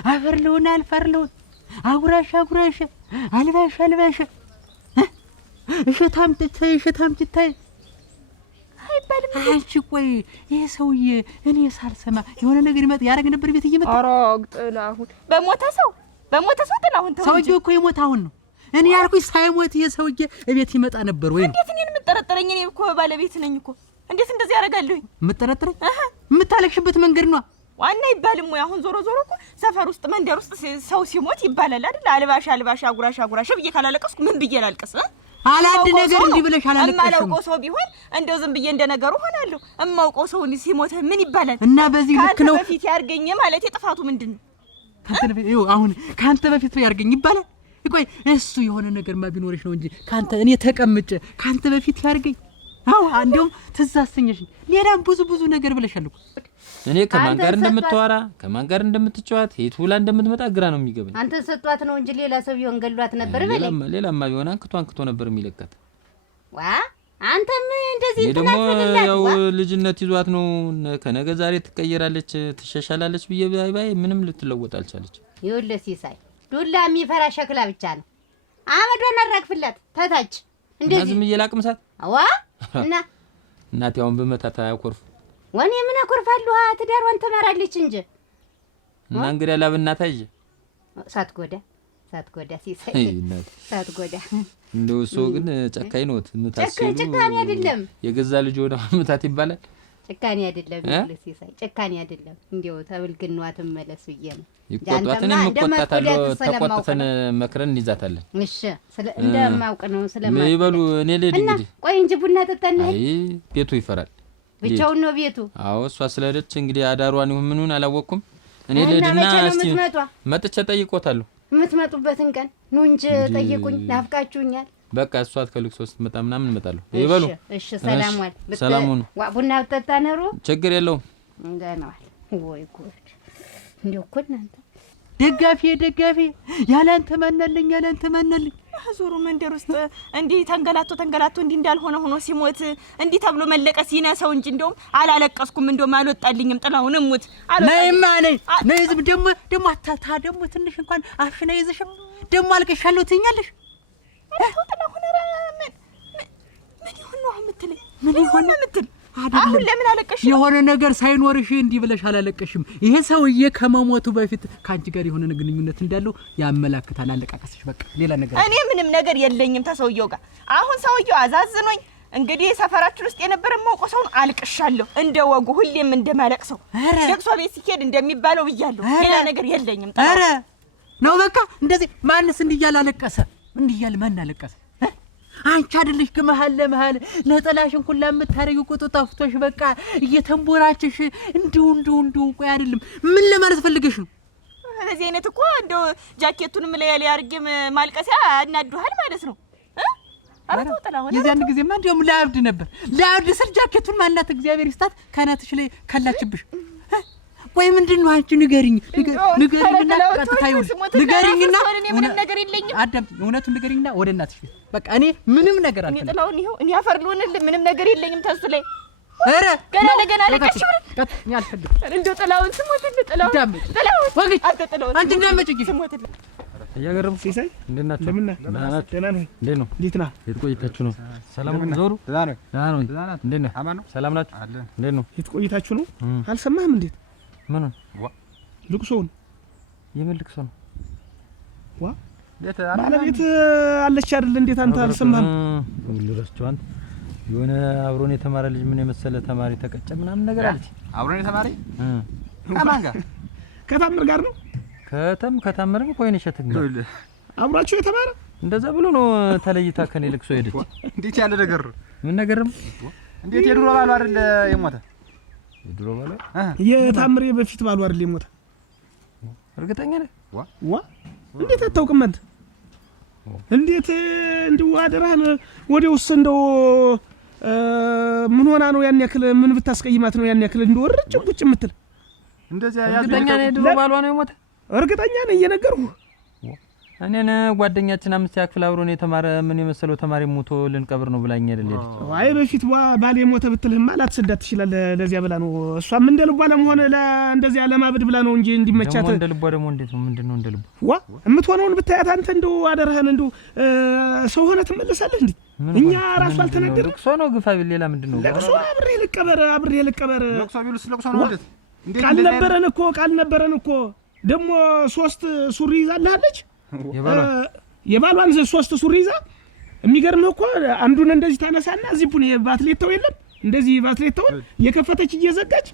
አፈር ልሆን አልፈር ልሆን አጉራሽ አልባሽ እሸታም ትታይ አይባልም። አንቺ ቆይ ይሄ ሰውዬ እኔ ሳልሰማ የሆነ ነገር ይመጣ ያረግ ነበር ቤት እየመጣ አራግ ጥላሁን በሞተ ሰው ጥላሁን ተው። ሰውዬው እኮ የሞተ አሁን ነው። እኔ ያልኩኝ ሳይሞት ይሄ ሰውዬ ቤት ይመጣ ነበር ወይ? እንዴት እኔን የምትጠረጥረኝ? እኔ እኮ ባለቤት ነኝ እኮ። እንዴት እንደዚህ ያረጋለሁኝ? የምትጠረጥረኝ የምታለቅሽበት መንገድ ነው ዋና ይባልም ወይ? አሁን ዞሮ እኮ ሰፈር ውስጥ መንደር ውስጥ ሰው ሲሞት ይባላል አይደል? አልባሽ አጉራሽ ብዬ ካላለቀስኩ ምን ብዬ ላልቀስ? አላንድ ነገር እንዲህ ብለሽ አላለቀሽም። እማላውቀው ሰው ቢሆን እንደው ዝም ብዬ እንደነገሩ ሆናለሁ። እማውቀው ሰው ሲሞት ምን ይባላል? እና በዚህ ልክ ነው በፊት ያርገኝ ማለት የጥፋቱ ምንድነው? ካንተ በፊት አሁን ካንተ በፊት ያርገኝ ይባላል። ቆይ እሱ የሆነ ነገርማ ቢኖርሽ ነው እንጂ ካንተ እኔ ተቀምጬ ካንተ በፊት ያርገኝ። አዎ እንደውም ትዝ አሰኘሽ። ሌላም ብዙ ነገር ብለሻል እኮ። እኔ ከማን ጋር እንደምትዋራ ከማን ጋር እንደምትጫወት የት ውላ እንደምትመጣ ግራ ነው የሚገባኝ። አንተ ሰጧት ነው እንጂ ሌላ ሰው ቢሆን ገሏት ነበር በለኝ። ሌላማ ቢሆን አንክቶ ነበር የሚለቀት። አንተም እንደዚህ ደግሞ ያው ልጅነት ይዟት ነው። ከነገ ዛሬ ትቀየራለች ትሻሻላለች ብዬ ባይ ምንም ልትለወጥ አልቻለች። ይኸውልህ ሲሳይ ዱላ የሚፈራ ሸክላ ብቻ ነው። አመዷን አራግፍላት ተታች እንደዚህ ዝም እየላቅምሳት እና እናቴ አሁን በመታታ ያኮርፍ ወኔ ምን አኮርፋለሁ? ትዳሯን ተማራለች እንጂ እና እንግዲህ ላብናታ ይዤ ሳትጎዳ ሲሳይ ሳትጎዳ እንደው እሱ ግን ጨካኝ ነው። ምታስሉ ጨካኝ አይደለም። የገዛ ልጅ ወደ ማምታት ይባላል። ጨካኝ አይደለም ሲሳይ ጨካኝ አይደለም። እንደው ተብልግናዋ ትመለስ ብዬ ነው። ይቆጣታን እንቆጣታለሁ። ተቆጥተን መክረን እንይዛታለን። እሺ እንደማውቅ ነው ስለማውቅ ይበሉ። እኔ ልሂድ እንግዲህ። ቆይ እንጂ ቡና ጠጣን። አይ ቤቱ ይፈራል። ብቻውን ነው ቤቱ? አዎ እሷ ስለሄደች እንግዲህ አዳሯን ይሁን ምኑን አላወቅኩም። እኔ ልሂድና እስቲ መጥቼ ጠይቆታለሁ። የምትመጡበትን ቀን ኑ እንጂ ጠይቁኝ። ናፍቃችሁኛል። በቃ እሷ ከልክሶ ስትመጣ ምናምን እንመጣለሁ። ይበሉ። እሺ ሰላም ዋል። ሰላሙን ቡና ብጠጣ ነሩ ችግር የለውም። እንደናል ወይ ጉድ! እንደው እኮ እናንተ ደጋፊ ያላንተ ማናለኝ ዞሩ መንደር ውስጥ እንዲህ ተንገላቶ እንዲህ እንዳልሆነ ሆኖ ሲሞት እንዲህ ተብሎ መለቀስ ይነሳው እንጂ እንደውም አላለቀስኩም። እንደውም አልወጣልኝም። ጥላውን እሙት ነይማ ነይ ዝም ደሞ አታታ ደሞ ትንሽ እንኳን አፍሽና ይዘሽም ደሞ አልቀሻለሁ ትኛለሽ። አታው ጥላውን ምን ይሆን ነው የምትለኝ? ምን ይሆን ነው የምትል? አሁን ለምን አለቀሽ? የሆነ ነገር ሳይኖርሽ እንዲህ ብለሽ አላለቀሽም። ይሄ ሰውዬ ከመሞቱ በፊት ካንቺ ጋር የሆነ ግንኙነት እንዳለው ያመላክታል አለቃቀስሽ። በቃ ሌላ ነገር እኔ ምንም ነገር የለኝም ተሰውየው ጋር። አሁን ሰውየው አዛዝኖኝ እንግዲህ ሰፈራችን ውስጥ የነበረ ማውቀው ሰውን አልቅሻለሁ። እንደ ወጉ ሁሌም እንደማለቅሰው ለቅሶ ቤት ሲሄድ እንደሚባለው ብያለሁ። ሌላ ነገር የለኝም። ኧረ ነው በቃ እንደዚህ። ማንስ እንዲያለ አለቀሰ? እንዲያለ ማን አለቀሰ? አንቺ አይደልሽ ከመሃል ለመሃል ነጠላሽን ሁላ የምታረጊው ቁጡ ጠፍቶሽ በቃ እየተንቦራችሽ እንዲሁ ቆይ አይደለም ምን ለማለት ፈልገሽ ነው? ስለዚህ አይነት እኮ እንደው ጃኬቱንም ላይ አርጌ ማልቀሲያ እናዱሃል ማለት ነው። አራቱ ጥላሁን የዛን ጊዜማ እንደውም ላብድ ነበር። ላብድ ስል ጃኬቱን ማናት እግዚአብሔር ይስጣት ካናትሽ ላይ ካላችብሽ። ቆይ ምንድነው አንቺ ንገሪኝና ቀጥታ ይሁን ንገሪኝና ምንም ነገር የለኝም። አዳም እውነቱን ንገሪኝና ወደ እናትሽ ቤት በቃ እኔ ምንም ነገር አልፈልግም። እኔ ጥላሁን ይኸው እኔ አፈር ልሆንልህ ምንም ነገር የለኝም ተሱ ላይ። ኧረ ገና ለቀሽ እኔ አልፈልግም። እንደው ጥላሁን ስሞትልህ ጥላሁን ወግጅ አንተ ጥላሁን አንቺ እንዳመጭኝ ስሞትልህ እያገረሙ ሲሳይ እንዴት ናችሁ? እንደምን ነህ? ደህና ነህ? እንዴት ነው? እንዴት ነህ? የት ቆይታችሁ ነው? ሰላም ነው? ዞሩ ደህና ነው። እንዴት ነህ? ሰላም ናችሁ? እንዴት ነው? የት ቆይታችሁ ነው? አልሰማህም? እንዴት ምን ልቅሶውን የምን ልቅሶ ነው? ባለቤት አለች አይደል? እንዴት አንተ አልሰማህም? ሁሉራችሁ የሆነ አብሮን የተማረ ልጅ ምን የመሰለ ተማሪ ተቀጨ ምናምን ነገር አለች። አብሮን የተማረ ከማን ጋር? ከታምር ጋር ነው። ከታመረም ኮይን እሸት ግባ አብራችሁ የተማረ እንደዛ ብሎ ነው ተለይታ ከኔ ልቅሶ ሄደች። እንዴት ያለ ነገር ምን ነገርም እንዴት የድሮ ባሉ አይደል የሞተ የድሮ ባሉ የታምሬ በፊት ባሉ አይደል የሞተ እርግጠኛ ነህ? ዋ እንዴት አታውቅም አንተ? እንዴት እንደው አደራህን ወዲያውስ እንደው ምን ሆና ነው ያን ያክል ምን ብታስቀይማት ነው ያን ያክል እንደው ወርጭ ቁጭ የምትል? እንደዚያ እርግጠኛ ነህ የድሮ ባሏ ነው የሞተ? እርግጠኛ ነኝ እየነገርኩህ። እኔን ጓደኛችን 5 ክፍል አብሮን የተማረ ምን የመሰለው ተማሪ ሞቶ ልንቀብር ነው ብላኝ አይደል ሄደች። አይ በፊት ባል የሞተ ብትልህማ ላትሰዳት ትችላለህ። ለዚያ ብላ ነው እሷም እንደ ልቧ ለመሆን እንደዚያ ለማብድ ብላ ነው እንጂ እንዲመቻት እንደ ልቧ ደግሞ እንዴት ነው ምንድነው እንደ ልቧ? ዋ የምትሆነውን ብታያት አንተ እንደው አደረህን እንደው ሰው ሆነ ትመለሳለህ እንዴ? እኛ ራሱ አልተናደረ ልቅሶ ነው ግፋ ቢል ሌላ ምንድነው? ልቅሶ አብሬ ልቀበር ልቅሶ ቢሉስ ልቅሶ ነው እንዴት? ቃል ነበረን እኮ ደግሞ 3 ሱሪ ይዛልሃለች የባሏን 3 ሱሪ ይዛ የሚገርምህ እኮ አንዱን እንደዚህ ታነሳና ዚፑን ባትሌታው የለም እንደዚህ ባትሌታው የከፈተች እየዘጋች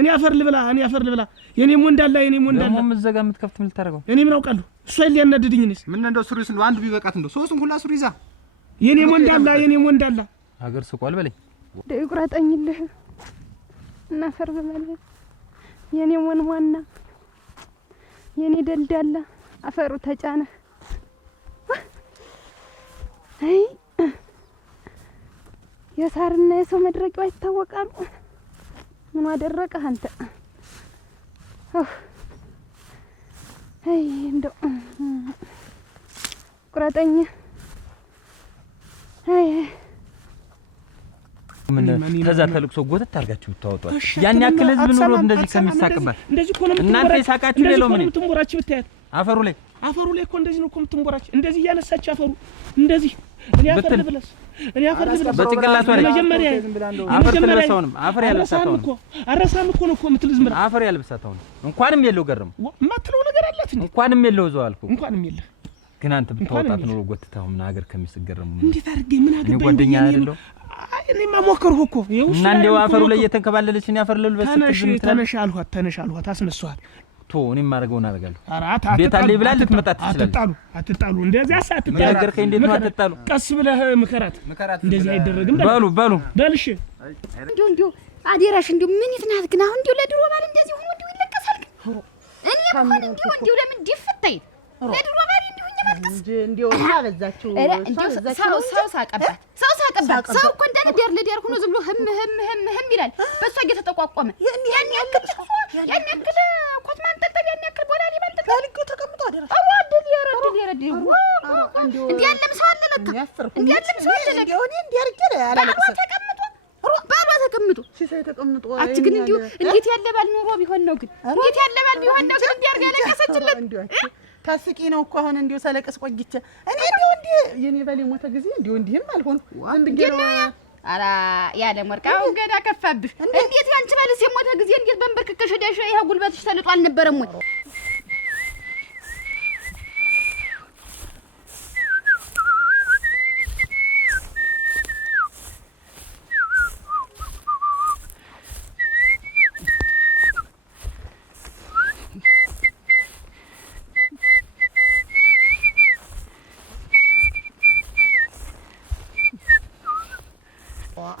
እኔ አፈር ልብላ የኔም ወንዳላ ደግሞ ምዘጋ የምትከፍት ምን ልታረጋው? እኔ ምን አውቃለሁ? እሷ ሊያናድድኝንስ ምን እንደው ሱሪ ስንዱ አንዱ ቢበቃት እንደው 3ቱም ሁላ ሱሪ ይዛ የኔም ወንዳላ ሀገር ስቋል በለኝ ይቁረጠኝልህ እና ፈር በማለ የኔም ወንዋና የኔ ደልዳላ አፈሩ ተጫነ። አይ የሳርና የሰው መድረቂያው ይታወቃሉ። ምን አደረቀህ አንተ? አይ እንደው ቁረጠኝ። አይ ምን ከዛ ተልቅሶ ጎተት አድርጋችሁ ብታወጧል ያን ያክል ህዝብ ኑሮ እንደዚህ ከሚሳቅባት እናንተ የሳቃችሁ ሌላው ምን ትንቦራችሁ ብታያት አፈሩ ላይ እኮ እንደዚህ ነው እኮ የምትንቦራችሁ እንደዚህ እያነሳች አፈሩ እንደዚህ እኔ አፈር ልብለስ በጭንቅላቱ ላይ መጀመሪያ አፈር ትልበሳውንም አፈር ያልበሳታውን እኮ አረሳም እኮ ነው የምትልዝ ምን አፈር ያልበሳታውን እንኳንም የለው ገረም የማትለው ነገር አላት እንዴ? እንኳንም የለው ዘው አልኩ እንኳንም የለ ግን አንተ ብታወጣት ነው ጎትታው ምን ሀገር ከሚስገረሙ እንዴት አድርጌ ምን አገባኝ? ጓደኛ አይደለው እኔማ ሞከርኩ እኮ እና እንደው አፈሩ ላይ እየተንከባለለች እኔ አፈር ልልበስ ተነሽ አልኋት አስነሳኋት። እኔም ማረጋውን አደርጋለሁ። አራት ቤት አለ ይብላል ልትመጣ ትችላለህ። አትጣሉ እንደዚህ አትጣሉ። ነገርከኝ እንዴት ነው አትጣሉ? ቀስ ብለህ ምከራት እንደዚህ አይደረግም። በሉ በልሽ እንዲሁ አዴራሽ እንዲሁ ምን ይትናት ግን አሁን እንዲሁ ለድሮ ባል እንደዚህ ሆኖ እንዲሁ ይለቀሳል። እኔ እንኳን እንዲሁ ለምን ዲፍታይ ለድሮ ባል እንዲሁ እንዲሁ አበዛችሁ ሰው ሳቀባት ሰው እኮ እንደነ ደር ሆኖ ዝም ብሎ ህም ይላል። በሷ እየተጠቋቆመ ያን ያክል ኮት ማንጠልጠል ያን ያክል ቦላሊ ማንጠልጠል ታልኩ ተቀምጦ አደረሰ አዋደል ያረድ እንዴ ያለም ሰው አለ ለካ እንዴ ያለም ሰው አለ ለካ እኔ እንዴ አርጀለ አላለቀሰ ባሏ ተቀምጦ ሲሳይ ተቀምጦ አት ግን እንዴ እንዴት ያለ ባል ኖሮ ቢሆን ነው ግን እንዴት ያለ ባል ቢሆን ነው ግን እንዴ አርጋ ለቀሰችለት ታስቂ ነው እኮ አሁን እንዴው ሰለቀስ ቆይቼ እኔ እንዴ የኔ ባል የሞተ ጊዜ እንዲህም አልሆንኩ ዝም ብዬ ነው። አራ ያለ ወርቃው ገና ከፋብሽ። እንዴት ያንቺ ባልስ የሞተ ጊዜ እንዴት በንበርክከሽ ሄደሽ ይሄ ጉልበትሽ ተልጦ አልነበረም ወይ?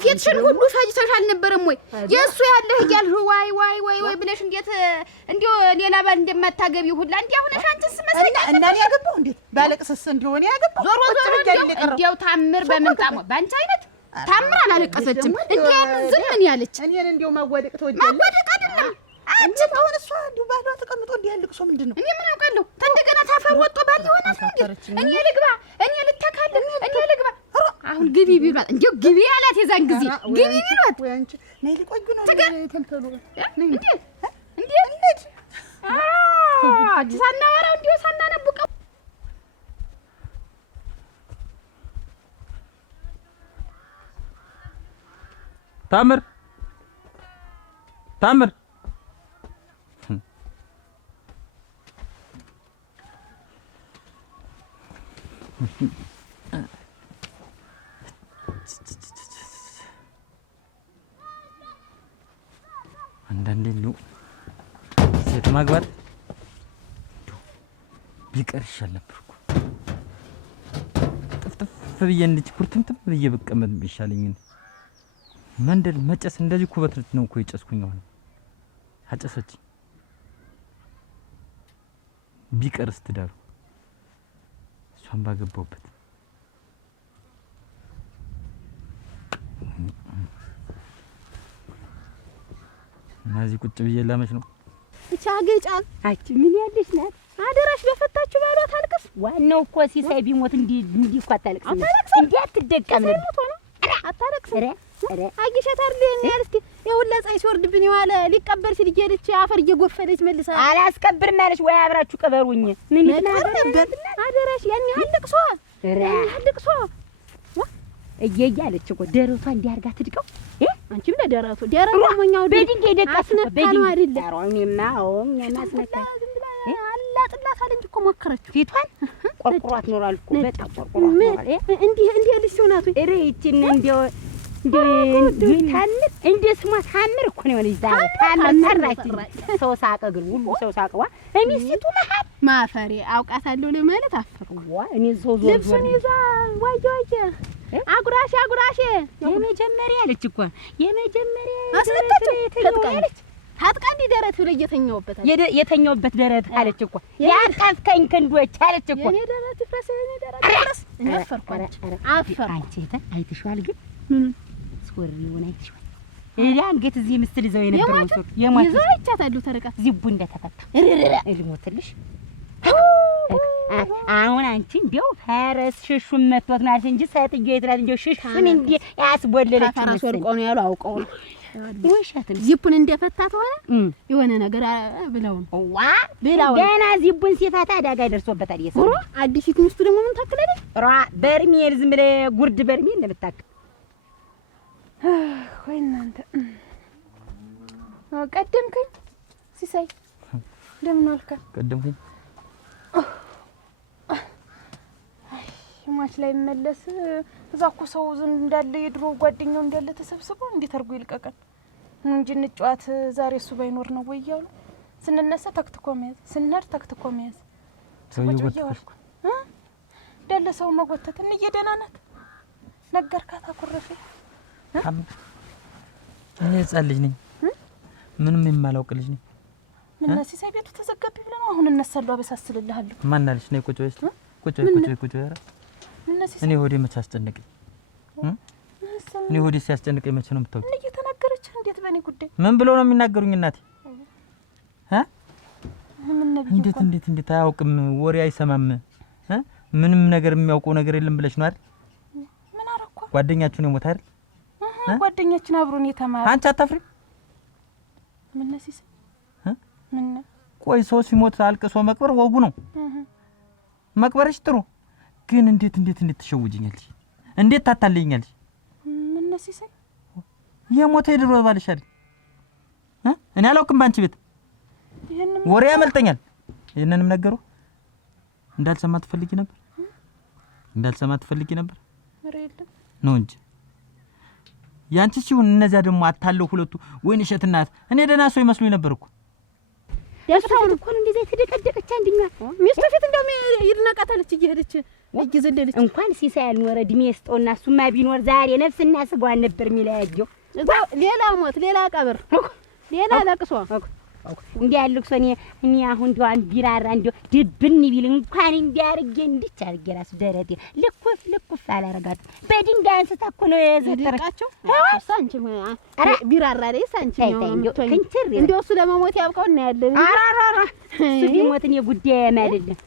ፊትሽን ሁሉ ፈጅተሽ አልነበረም ወይ? የእሱ ያለህ እያልሽ ዋይ ብለሽ እንዴት እንዲሁ ሌላ ባል እንደማታገቢው ሁላ እንዲህ አሁነሽ አንቺስ መስለኝ እና እኔ ያገባው እንዴት ባለቅስስ እንዲሁ እኔ ያገባው ዞሮ እንዲያው ታምር በመምጣሙ ባንቺ አይነት ታምር አላለቀሰችም። እንዲያም ዝም ምን ያለች እኔን እንዲሁ ማወደቅ ተወጀለ ማወደቅ አይደለም አንቺ አሁን እሷ እንዲሁ ባሏ ተቀምጦ እንዲህ ያልቅሶ ምንድነው? እኔ ምን አውቃለሁ? እንደገና ታፈር ወጥቶ ባል ይሆናል እንዴ? እኔ ልግባ እኔ ልተካል እኔ ልግባ አሁን ግቢ ቢሏት እንዴው ግቢ ያላት የዛን ጊዜ ግቢ ቢሏት ወይ አንቺ ነይ ሊቆዩ ነው ተንተሉ እንዴ ሳናወራው እንዲሁ ሳናነብቀው ታምር አንዳንዴ ነው ቤት ማግባት ቢቀር ይሻል ነበር እኮ። ጥፍጥፍ ብዬ እንድች ኩርትምትም ብዬ ብቀመጥ ቢሻለኝ። መንደል መጨስ እንደዚህ ኩበት ነው እኮ የጨስኩኝ። አሁን አጨሰች ቢቀርስ ትዳሩ እሷን ባገባውበት። እነዚህ ቁጭ ብዬ ላመች ነው ብቻ ገጫ አንቺ ምን ያለሽ ናት? አደራሽ በፈታችሁ ባሏ ታልቅስ። ዋናው እኮ ሲሳይ ቢሞት እንዲህ እኮ አታለቅስ። እንዴ አትደቀም ነበር አታለቅስ። ኧረ አግሸት አይደል ያልስቲ የሁላ ፀሐይ ሲወርድብን የዋለ ሊቀበር ሲል እየሄደች አፈር እየጎፈለች መልሳ አላስቀብርም አለሽ ወይ? አብራችሁ ቀበሩኝ። ምን ይተናገር አደራሽ ያን ያልቅሷ ያልቅሷ እያለች እኮ ደረቷ እንዲያርጋ ትድቀው። አንቺም ለደረቱ ደረቱ ሞኛው በድንጋይ ደቃስ በድንጋይ አይደለ አሮኝማ አስነካ አላጥላት አለ እንጂ እኮ ሞከረችው። ፊቷን ቆርቆሯት ኖራል እኮ በጣም ቆርቆሯት ኖራል። እንዲህ ልጅ ሲሆናቱ እሬችን እንደው ታምር እንደ ስሟ ታምር እኮ ነው ልጅ ዛሬ ታምር ሰራች። ሰው ሳቀ ግን ሁሉ ሰው ሳቀዋ። ሚስቱ መሀል ማፈሪ አውቃታለሁ ለማለት አፈርኩ። እኔ ሰው ዞር ልብሱን ይዛ ዋየ አጉራሽ የመጀመሪያ አለች እኮ የመጀመሪያ አስነካለች። ታጥቃ እንዲህ ደረት ብለ የተኛውበት ደረት አለች እኮ ያቀፍከኝ ክንዶች አለች እኮ የኔ ደረት ይፍረስ የኔ ደረት ይፍረስ። አፈርኩ አንቺ አይተሽዋል ግን ሶሪውን አይተሽዋል። አንገት እዚህ ምስል ይዘው የነበረው ሶር የሟች ይዘው አይቻታለሁ። ተረቃ ዚቡ እንደተፈታ እልሞትልሽ። አሁን አንቺ እንዴው ፈረስ ሽሹን መጥቶት ናት እንጂ ሰትዬ ይትላል እንዴው ሽሹን እንዴ ያስቦለለች ፈረስ ወርቆ ነው ያለው አውቀው ነው ወሻትን ዚቡን እንደፈታት ሆነ የሆነ ነገር ብለው ዋ ገና ዚቡን ሲፈታ አደጋ ደርሶበታል። ይሰሩ አዲሲት ሚስቱ ደግሞ ምን ታክላለች? በርሜል ዝም ብለ ጉርድ በርሜል ለምታክ ወይ እናንተ ቀደምከኝ ሲሳይ እንደምን አልካ? ቀደምከኝ ማች ላይ መለስ እዛ እኮ ሰው እንዳለ የድሮ ጓደኛው እንዳለ ተሰብስቦ እንዴት አርጎ ይልቀቀን እንጂ እንጫዋት ዛሬ እሱ ባይኖር ነው ወይ ያሉ ስንነሳ ተክትኮ መያዝ ስንነር ተክትኮ መያዝ ሰው ይወጣልኩ እንዳለ ሰው መጎተት እንየደና ናት ነገርካታ ኩረፈ እኔ ህፃን ልጅ ነኝ። ምንም የማላውቅ ልጅ ነኝ። ምን ሲሳይ ቤቱ ተዘጋቢ ብለህ ነው? አሁን እነሳለሁ አበሳስልልሃለሁ። ማን አለሽ? ነይ ቁጭ በይ። ቁጭ በይ። እኔ ሆዴ መቼ አስጨነቀኝ? እኔ ሆዴ ሲያስጨንቀኝ መቼ ነው የምታውቂው? እኔ እየተናገረች እንዴት በእኔ ጉዳይ ምን ብለው ነው የሚናገሩኝ? እናቴ እንዴት አያውቅም? ወሬ አይሰማም? ምንም ነገር የሚያውቀው ነገር የለም ብለሽ ነው አይደል? ምን አረኩ? ጓደኛችሁ ነው ሞት አይደል? ጓደኛችን አብሮን የተማረ አንቺ አታፍሪ? ምን ነሲስ ምን ቆይ ሰው ሲሞት አልቅሶ መቅበር ወጉ ነው። መቅበርሽ ጥሩ ግን እንዴት ትሸውጂኛለሽ? እንዴት ታታለኛለሽ? ምን ነሲስ የሞተ ድሮ ባልሽ አይደል? እኔ አላውቅም ባንቺ ቤት ወሬ ያመልጠኛል። ይሄንንም ነገሩ እንዳልሰማ ትፈልጊ ነበር? ነው እንጂ ያንቺ ሲሆን እነዚያ ደግሞ አታለው ሁለቱ ወይን እሸትና እኔ ደህና ሰው ይመስሉኝ ነበር እኮ። ያስታውን እኮ እንደዚህ ተደቀደቀች አንድኛ ሚስቱ ፊት እንደውም ይድናቃታለች እየሄደች እየዘለለች እንኳን ሲሳይ ያልኖረ እድሜ ይስጠውና እሱማ ቢኖር ዛሬ ነፍስና ስጋዋን ነበር የሚለያየው። ሌላ ሞት፣ ሌላ ቀብር፣ ሌላ ለቅሶ እንዲህ ያልቅሶ እኔ አሁን ዲዋን ቢራራ እንዲው ድብን ቢል እንኳን እንዲያርጌ እንድች አርጌ ራሱ ደረቴ ልኩፍ አላረጋት በድንጋይ አንስታ እኮ ነው የዘጠረቃቸው። ሳንቺ ቢራራ ላይ ሳንቺ ነው ክንችር እንዲው እሱ ለመሞት ያብቀው እና ያለን አራራራ እሱ ቢሞት እኔ ጉዳይ አይደለም።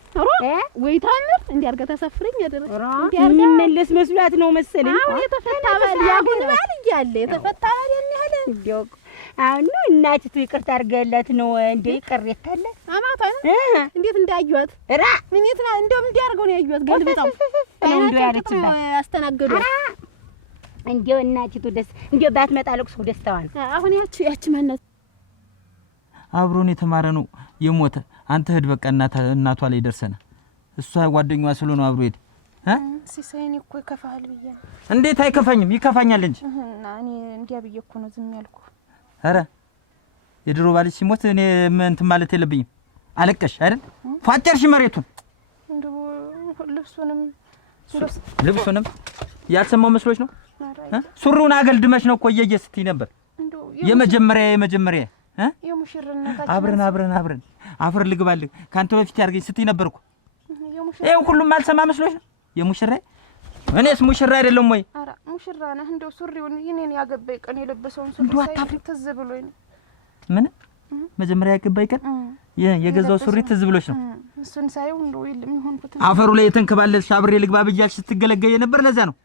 ወይ ታምር እንዲያርጋ ተሰፍረኝ ያደረ እንዲያርጋ የሚመለስ መስሏት ነው መሰለኝ። አሁን የተፈታ ባል ያሁን ባል እያለ የተፈታ ባል የሚያለ እንዲው አሁን ነው እናቲቱ ይቅርታ አድርገላት ነው እንዴ ቅሬታ አለ አማታ እንዴት እንዳያዩት ራ ምን የትና እንደውም እንዲያርገው ነው ያዩት ገልብጣው ነው እንዴ ያለችባት ያስተናገዱ እንዴው እናቲቱ ደስ እንዴው ባትመጣ ለቅሶ ደስታዋ ነው። አሁን ያቺ ማናት አብሮን የተማረ ነው የሞተ አንተ ሄድ በቃ እናቷ ላይ ደርሰና እሷ ጓደኛዋ ስለሆነ አብሮ ሄድ ሲሳይን እኮ ይከፋል ብዬ እንዴት አይከፋኝም? ይከፋኛል እንጂ እና እኔ እንዲያ ብዬ እኮ ነው ዝም ያልኩ። አረ የድሮ ባልሽ ሲሞት እኔ እንትን ማለት የለብኝም። አለቀሽ አይደል? ፏጨርሽ መሬቱን እንደው ልብሱንም ያልሰማው መስሎሽ ነው? ሱሪውን አገልድመሽ ነው እኮ እየየ ስትይ ነበር። የመጀመሪያ አብረን አፈር ልግባልህ ካንተ በፊት ያርገኝ ስትይ ነበር እኮ። ይሄው ሁሉም አልሰማ መስሎሽ ነው? የሙሽራ እኔስ ሙሽራ አይደለም ወይ? ኧረ ሙሽራ ነህ። እንደው ሱሪውን የኔን ያገባኝ ቀን የለበሰውን ሱሪ ሳይ ትዝ ብሎኝ ነው። ምን መጀመሪያ ያገባኝ ቀን የገዛው ሱሪ ትዝ ብሎሽ ነው? እሱን ሳይው እንደው ይልም ይሆንኩት አፈሩ ላይ የተንከባለልሽ አብሬ ልግባ ብያለሽ ስትገለገይ ነበር። ለዛ ነው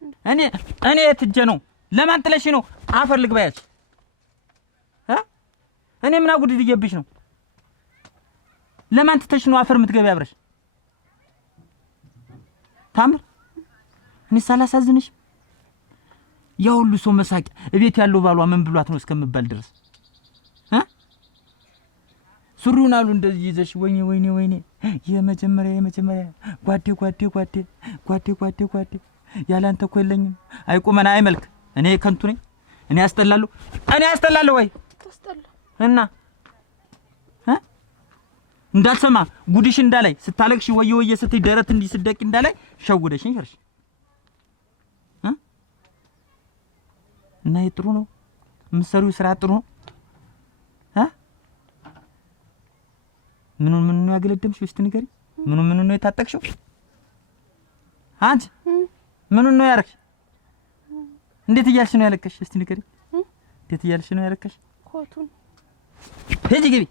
እኔ የትጀ ነው ለማን ጥለሽ ነው አፈር ልግባ ያልሽ? እኔ ምን አጉድድዬብሽ ነው? ለማን ትተሽ ነው አፈር የምትገቢ አብረሽ? ታምር እኔ ሳላሳዝንሽ ያ ሁሉ ሰው መሳቂያ እቤት ያለው ባሏ ምን ብሏት ነው እስከምባል ድረስ ሱሪውን አሉ እንደዚህ ይዘሽ ወይኔ የመጀመሪያ ጓዴ ያላንተ እኮ የለኝም። አይቁመና አይመልክ እኔ ከንቱ ነኝ። እኔ አስጠላለሁ ወይ ተስጠላ እና እንዳልሰማ ጉድሽ እንዳላይ ስታለቅሽ ወየ ስትይ ደረት እንዲህ ስደቂ እንዳላይ ሸውደሽኝ ሄርሽ እና ጥሩ ነው የምትሰሪው ስራ ጥሩ ነው። ምኑን ነው ያገለደምሽ? እስቲ ንገሪ። ምኑን ነው የታጠቅሽው? አንቺ ምኑን ነው ያረክሽ? እንዴት እያልሽ ነው ያለከሽ? እስቲ ንገሪ። እንዴት እያልሽ ነው ያለከሽ? ኮቱን ሂጂ ግቢ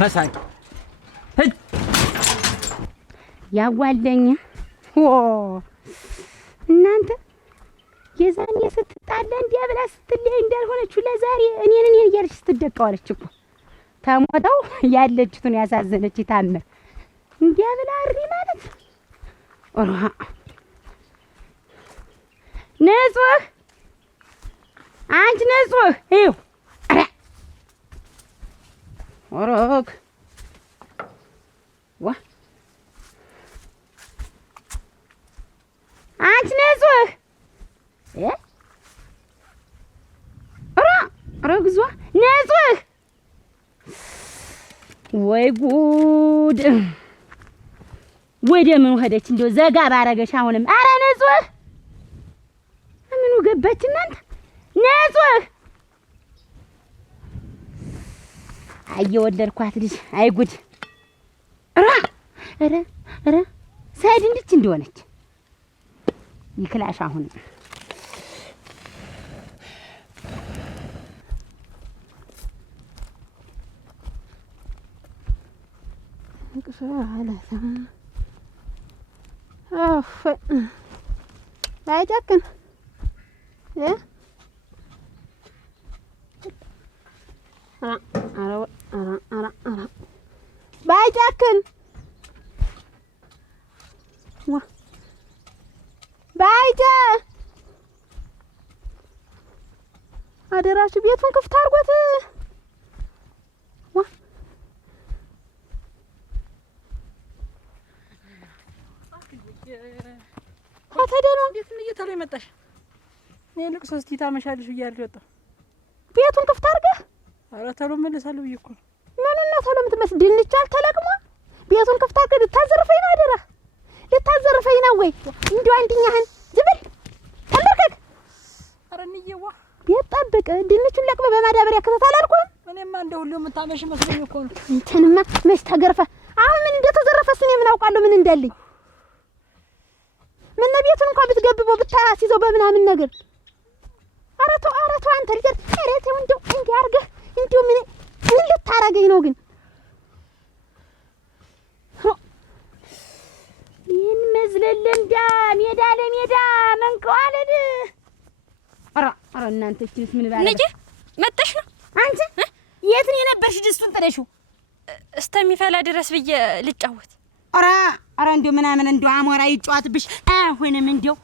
መሳቂ ሂጂ ያዋለኝ እናንተ የዛኔ ስትጣላ እንዲያ ብላ ስትለይ እንዳልሆነችው ለዛሬ እኔን እያልሽ ስትደቃዋለች እኮ ተሞተው ያለችቱን ያሳዘነች ታምር እንዲያ ብላ አሪ ማለት ንጹህ አንቺ ንጹህ ይው ወሮክ ዋ አንቺ ንጹህ ረግዟ ንጹህ ወይ ጉድ ወደ ምኑ ሄደች? እንደው ዘጋ ባረገሽ አሁንም። አረ ንጹህ ምኑ ገባች እናንተ? ንጹህ አየወለድኳት ልጅ አይ ጉድ! ኧረ ሳይድ እንድች እንደሆነች ይክላሽ አሁን ባይጨክን ባይጨክን ባይጨ አደራችሁ ቤቱን ክፍት አድርጎት አተደና እንዴት ነው እየተለይ መጣሽ? እኔ ልቅሶ እስቲ ታመሻለሽ ብያለሁ ወጣ ቤቱን ክፍት አድርገህ ኧረ ተሎ መለሳለሁ ብዬሽ እኮ ነው። ምኑን ነው ተሎ የምትመስል? ድንች አልተለቅሞ ቤቱን ክፍት አድርገህ ልታዘርፈኝ ነው? አደራ ልታዘርፈኝ ነው ወይ? እንዲሁ አንድኛህን ዝብል ተመርከክ። ኧረ እንየዋ ቤት ጠብቅ። ድንቹን ለቅመህ በማዳበሪያ ከተት አላልኩህም? እኔማ እንደው ሁሉ የምታመሽ መስሎኝ እኮ ነው። እንትንማ መች ተገርፈህ አሁን ምን እንደተዘረፈስ እኔ ምን አውቃለሁ ምን እንዳለኝ። ምን ቤቱን እንኳን ብትገብበው ብታሲዘው በምናምን ነገር ኧረ ተው አንተ ልጅ ኧረ ተው እንደው እንዲህ አድርገህ እንደው ምን ልታረገኝ ነው ግን? ይህን መዝለል እንዳ ሜዳ ለሜዳ መንቀዋለድ ኧረ እናንተ እችንስ ምን ባለ ልጅ መጣሽ ነው አንቺ የት ነው የነበርሽ? ድስቱን ጥለሽው እስከሚፈላ ድረስ ብዬ ልጫወት። ኧረ እንደው ምናምን እንደው አሞራ ይጫወትብሽ። አሁንም እንደው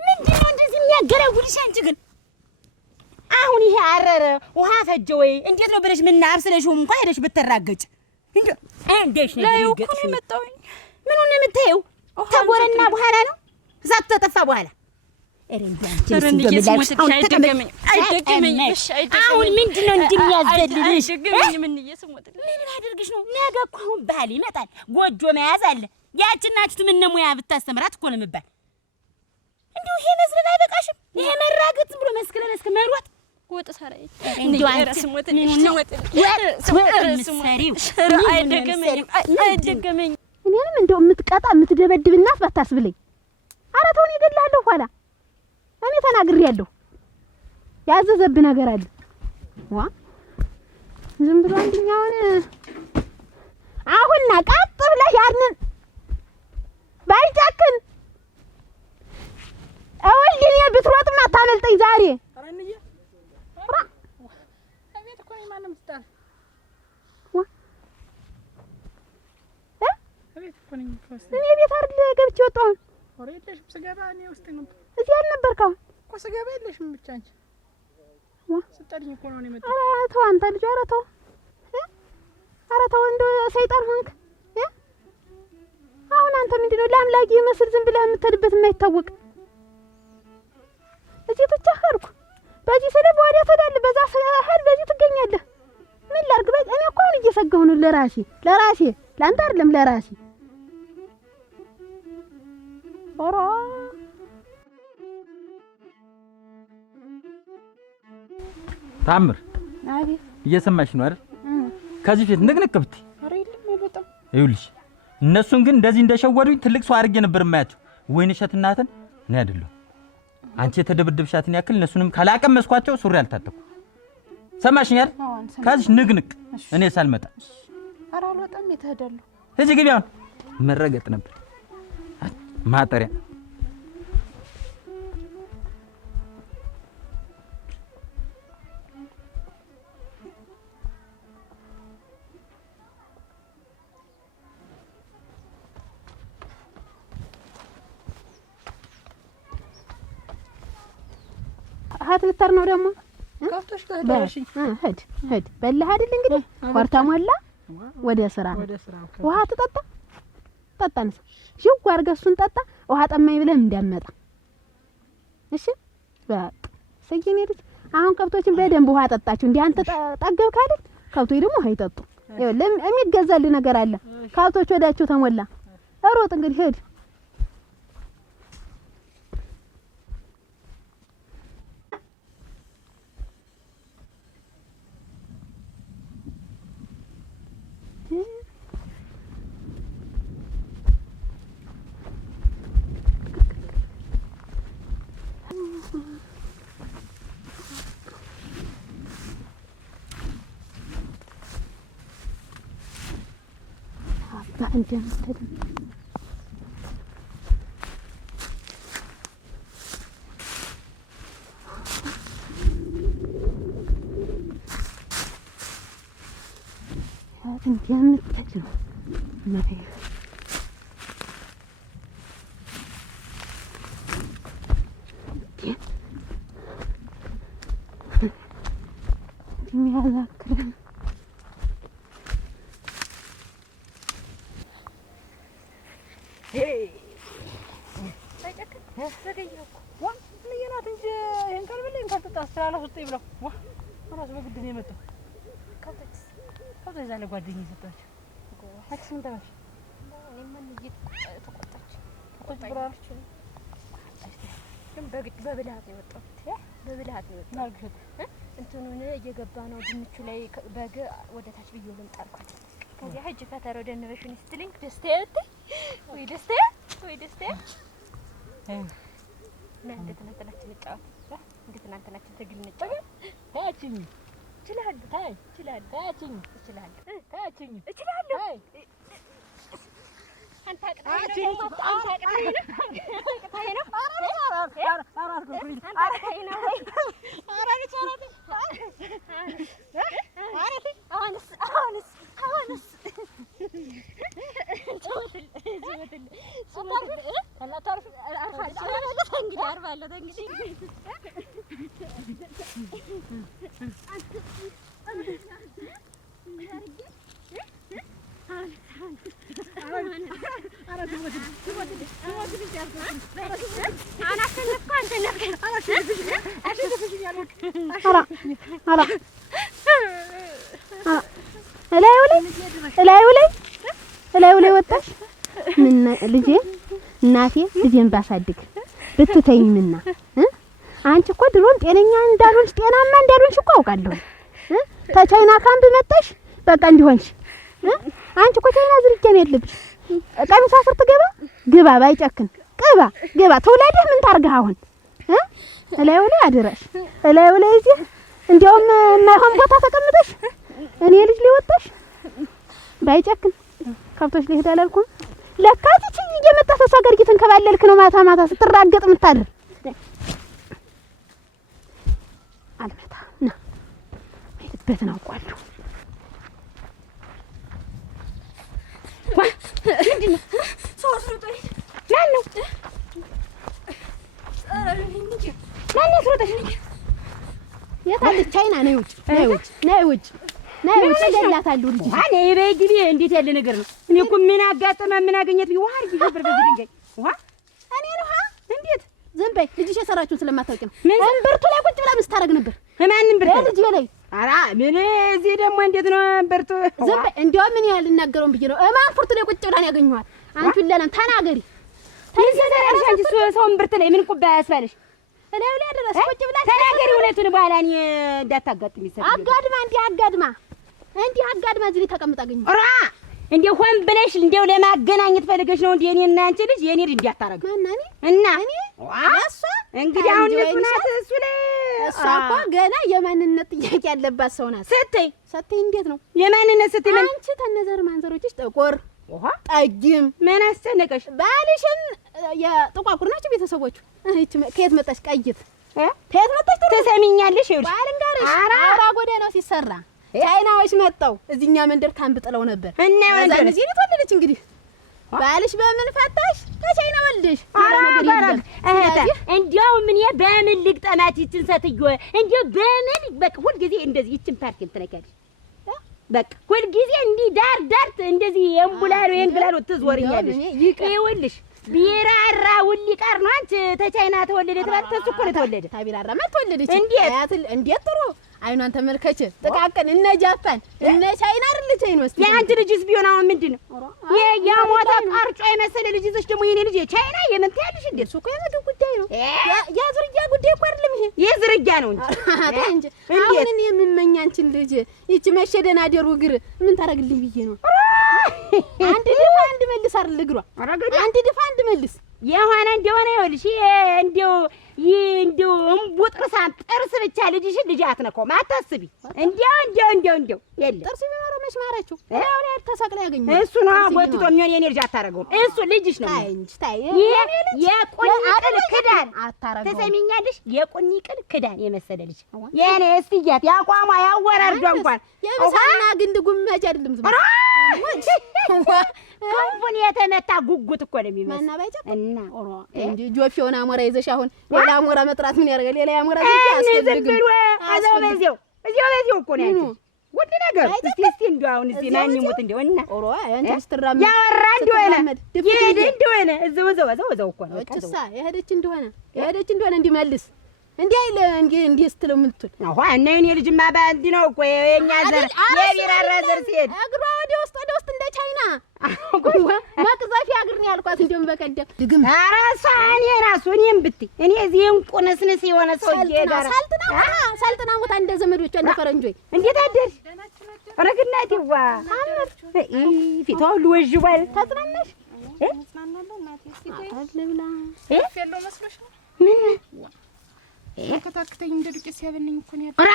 ምንድነው እንደዚህ የሚያገራጉልሽ? አንቺ ግን አሁን ይሄ አረረ ውሃ ፈጀ ወይ እንዴት ነው ብለሽ ምን አብስለሽው እንኳን ሄደሽ ብትራገጭ እንደው አንዴሽ ነው ላይ እኮ ነው የመጣሁኝ። ምኑን ነው የምታየው? ተጎረና በኋላ ነው እዛት ተጠፋ በኋላ አሁን ምንድን ነው እንደሚያዘልልሽ? ምን ላድርግሽ ነው? ነገ እኮ አሁን ባህል ይመጣል። ጎጆ መያዝ አለ። ያችን ናችቱ ምን ሙያ ብታስተምራት እኮ ነው የምባል። እንዲሁ ይሄ መዝለል አይበቃሽም? ይሄ መራገጥ ዝም ብሎ መስክ ለመስክ መሯጥ ወጥ ሰራይ እንዲሁ አንተ አይደገመኝም። እኔንም እንደው የምትቀጣ የምትደበድብ እናት ባታስብለኝ። ኧረ ተው እኔ እገድልሃለሁ። ኋላ እኔ ተናግሬያለሁ። ያዘዘብህ ነገር አለ። ዋ ዝም ብሎ አንደኛውን አሁንና ቀጥ ብለህ ያንን ባይጨክን እወልድኔ ብትሮጥም አታመልጠኝ ዛሬ። እኔ ቤት አይደል ገብቼ ወጣሁ። ኧረ የለሽም ስገባ እኔ ውስጥ ነበር። እዚህ አልነበርክም እኮ ስገባ የለሽም ብቻ አንቺ ስጠሪኝ እኮ ነው የመጣው። ኧረ ተው አንተ ልጅ፣ ኧረ ተው፣ ኧረ ተው እንደው ሰይጣን ሆንክ። አሁን አንተ ምንድነው ለአምላኪ ይመስል ዝም ብለህ የምትሄድበት የማይታወቅ እዚህ ተቻኸርኩ። በዚህ ስለ ወዲያ ተዳል በዛ ሰሃል በዚህ ትገኛለህ። ምን ላድርግ? እኔ እኮ አሁን እየሰጋሁ ነው ለራሴ ለአንተ አይደለም ለራሴ። ኦሮ ታምር አቤት፣ እየሰማሽ ነው አይደል? ከዚህ ፊት ንቅንቅ ብትይ ኧረ የለም በጣም ይኸውልሽ፣ እነሱን ግን እንደዚህ እንደሸወዱኝ ትልቅ ሰው አድርጌ ነበር የማያቸው። ወይንሸት እናትን እኔ አይደለሁ አንቺ የተደበደብሻትን ያክል እነሱንም ካላቀመስኳቸው ሱሪ አልታጠቁ። ሰማሽኝ አይደል? ከዚህ ንቅንቅ እኔ ሳልመጣ። ኧረ አልወጣም። የት እሄዳለሁ? እጂ ግቢ። አሁን መረገጥ ነበር ማጠሪያ። ሀት ልተር ነው ደግሞ ከፍቶሽ ተዳሽ። ሂድ በላህ አይደል? እንግዲህ ኮርታ ሞላ ወደ ስራ ውሃ ትጠጣ ጠጣንስ ሽው አድርገህ እሱን ጠጣ። ውሃ ጠማኝ ብለህ እንዳመጣ እሺ። በቃ ሰየኔ ልጅ አሁን ከብቶችን በደንብ ውሃ ጠጣችሁ። እንዴ አንተ ጠገብክ አይደል? ከብቶች ደግሞ ውሃ ይጠጡ። ይኸውልህ የሚገዛልህ ነገር አለ። ከብቶች ወዳቸው ተሞላ። ሮጥ እንግዲህ ሂድ። እንደምትል እንደምትል የሚያዛክረን ጓደኛዬ ሰጣቸው። አክሽን ተባሽ እኔማ ተቆጣች። ግን በብልሃት ነው የወጣው። በብልሃት ነው የወጣው። እንትኑን እየገባ ነው ድንቹ ላይ በግ ወደ ታች ብዬው ልምጣልኳት። ከዚያ ሂጅ ፈተረ ወደ ነሽን ስትልኝ ደስታዬ ወይ ደስታዬ እንደ ትናንትናችን እንጫወት። እንደ ትናንትናችን ትግል እንጫወት። ታችኝ እችላለሁ። ታችኝ እችላለሁ። አንተ አቅጣይ ነው። አናከነካ አንተ ነካ ኧረ ኧረ እላዩ ላይ ወጣሽ። ምን ልጄ እናቴ ልጄን ባሳድግ ብትተኝ ምና አንቺ እኮ ድሮም ጤነኛ እንዳልሆንሽ ጤናማ እንዳልሆንሽ እኮ አውቃለሁ። ተቻይና ካምፕ መጣሽ በቃ እንዲሆንሽ አንቺ እኮ ቻይና ዝርጀም የለብሽ። ቀሚሷ ስር ትገባ ግባ ባይጨክን ግባ ተውላደህ ምን ታርገህ አሁን እላዩ ላይ አድረሽ እላዩ ላይ እዚህ እንዲያውም የማይሆን ቦታ ተቀምጠሽ እኔ ልጅ ሊወጣሽ ባይጨክን ከብቶች ሊሄድ አላልኩም። ለካ እቺ እየመጣ ተሷ ጋር እየተንከባለልክ ነው ማታ ስትራገጥ የምታድር። አልመጣ ና ሄድበት ነው አውቃለሁ። ምንድነው ሰው አስሮጠኝ ማነው አስሮጠኝ? የታለች ቻይና? ነይ ውጭ ገላታለሁ ልጅ እኔ በግቢ እንዴት ያለ ነገር ነው? እኔ እኮ ምን አጋጠማ ምን አገኘት ቢው ዋር ይፈር በዚህ ድንጋይ እኔ ነው እንዴት ዝም በይ። ልጅሽ የሰራችውን ስለማታውቂ ነው። ምን ብርቱ ላይ ቁጭ ብላ ምስታረግ ነበር። ማንንም ብርቱ ልጅ ላይ ኧረ ምን እዚህ ደግሞ እንዴት ነው ብርቱ? ዝም በይ። እንዲያው ምን ያህል እናገረውን ብዬ ነው ማንፉርት ላይ ቁጭ ብላ ያገኘኋት። አንቺ ለለም ተናገሪ። ተሰራሽ አንቺ ሰውን ብርት ላይ ምን ቁባ ያስባለሽ? እላዩ ላይ አደረስ ቁጭ ብላ ተናገሪ። እውነቱን በኋላ እኔ እንዳታጋጥም ይሰጥ እንዲህ አጋድማ እዚህ ተቀምጣ አገኘሁ። ኧረ እንደው ሆን ብለሽ እንደው ለማገናኘት ፈልገሽ ነው እንዴ? እኔና አንቺ ልጅ የኔ ልጅ እንዲያታረግ እና እሷ እንግዲህ አሁን ለሱናት እሱ ላይ እሷ እኮ ገና የማንነት ጥያቄ ያለባት ሰው ናት። ስትይ እንዴት ነው የማንነት ስትይ? አንቺ ተነዘር ማንዘሮችሽ ጥቁር ጠጅም ምን አስጨነቀሽ? ባልሽን የጥቋቁር ናቸው ቤተሰቦቹ። እቺ ከየት መጣሽ? ቀይት ከየት መጣሽ? ትሰሚኛለሽ? ይኸውልሽ ባልንጋርሽ አራ ጎዳናው ሲሰራ ቻይናዎች መጣው እዚህኛ መንደር ካምፕ ጥለው ነበር እና ወንጀል እዚህ ተወለደች። እንግዲህ ባልሽ በምን ፈታሽ? ከቻይና ወልደሽ እንዲያው ምን በምን ልግጠማት ይችን ሰትዮ እንዲያው በምን በቃ ሁልጊዜ እንደዚህ ይችን ፓርቲን ትነካለሽ። በቃ ሁልጊዜ እንዲህ ዳር እንደዚህ የእምቡላሎ የእንግላሎ ትዞርኛለሽ። ይኸውልሽ ቢራራ ውሊ ቃር ነው አንቺ ተቻይና ተወለደ ተባለ። ተሱ እኮ ነው ተወለደ። ታቢራራ ማለት ተወለደች። እንዴት ጥሩ አይኗን ተመልከች። ጥቃቅን እነ ጃፓን እነ ቻይና አይደለች አይኖስ። የአንቺ ልጅስ ቢሆን አሁን ምንድነው የሞተ ቀርጮ የመሰለ ልጅ ይዘሽ ደግሞ የኔ ልጅ ቻይና የምን ትያለሽ እንዴ? እሱ እኮ የምግብ ጉዳይ ነው። የዝርያ ጉዳይ እኮ አይደለም ይሄ የዝርያ ነው እንጂ አሁን እኔ የምመኝ አንቺን ልጅ ይቺ መሸደናደሩ እግር ምን ታረግልኝ ብዬ ነው። አንድ ድፋ አንድ መልስ አይደል እግሯ አንድ ድፋ አንድ መልስ የሆነ እንደሆነ ይኸውልሽ እንደው እምቡጥርሳ ጥርስ ብቻ ልጅሽን ልጅ አትነካውም። አታስቢ። እንደው የለ ጥርስ ቢኖረው መች ማራችሁ? ያው ላይ ተሰቅላ ያገኘው እሱ ነው ጎትቶ የሚሆን የኔ ልጅ አታረገውም። እሱ ልጅሽ ነው ታይ የቁኒ ቅል ክዳን አታረገውም። ትሰሚኛለሽ? የቁኒ ቅል ክዳን የመሰለ ልጅ የኔ እስቲያት ያቋማ ያወራርዷ እንኳን የብሳና ግንድ ጉመጅ አይደለም ዝም ክንፉን የተመታ ጉጉት እኮ ነው የሚመስል ማና ባይጨቅ እና እንጂ ጆፊውን አሞራ ይዘሽ አሁን ሌላ አሞራ መጥራት ምን ያደርጋል? ሌላ አሞራ ያስፈልግም እዚያው እኮ ነው ያንቺ ውድ ነገር። እስቲ እንደው አሁን እዚህ ማን ይሞት እንደው እና ያንቺ ስትራመድ ያወራ እንደሆነ ይሄድ እንደሆነ እዛው እኮ ነው እጭሳ የሄደች እንደሆነ እንዲመልስ እንዴ እንዴ ስትለው ምን ትል አዎ እና የኔ ልጅማ ባንዲ ነው እኮ የኛ ዘር የቢራራ ዘር ሲሄድ እግሯ ወደ ውስጥ እንደ ቻይና መቅዘፊያ እግር ነው ያልኳት። እንደውም በቀደም ድግም ኧረ እሷ እኔ እራሱ እኔም ብትይ እኔ እዚህ እንቁንስንስ የሆነ ሰውዬ ጋር ሳልጥና ሞታ እንደ ዘመዶቿ እንደ ፈረንጆይ እንዴት አደርሽ? ኧረ ግናቴዋ ፊቷ ሁሉ ወዥቧል። ተጽናናሽ? ተጽናናለሁ እናቴ። አለብላ ያለው መስሎሽ ነው? ምን ከተከታተኝ እንደ ዱቄት ሲያበነኝ እኮ ነው ኧረ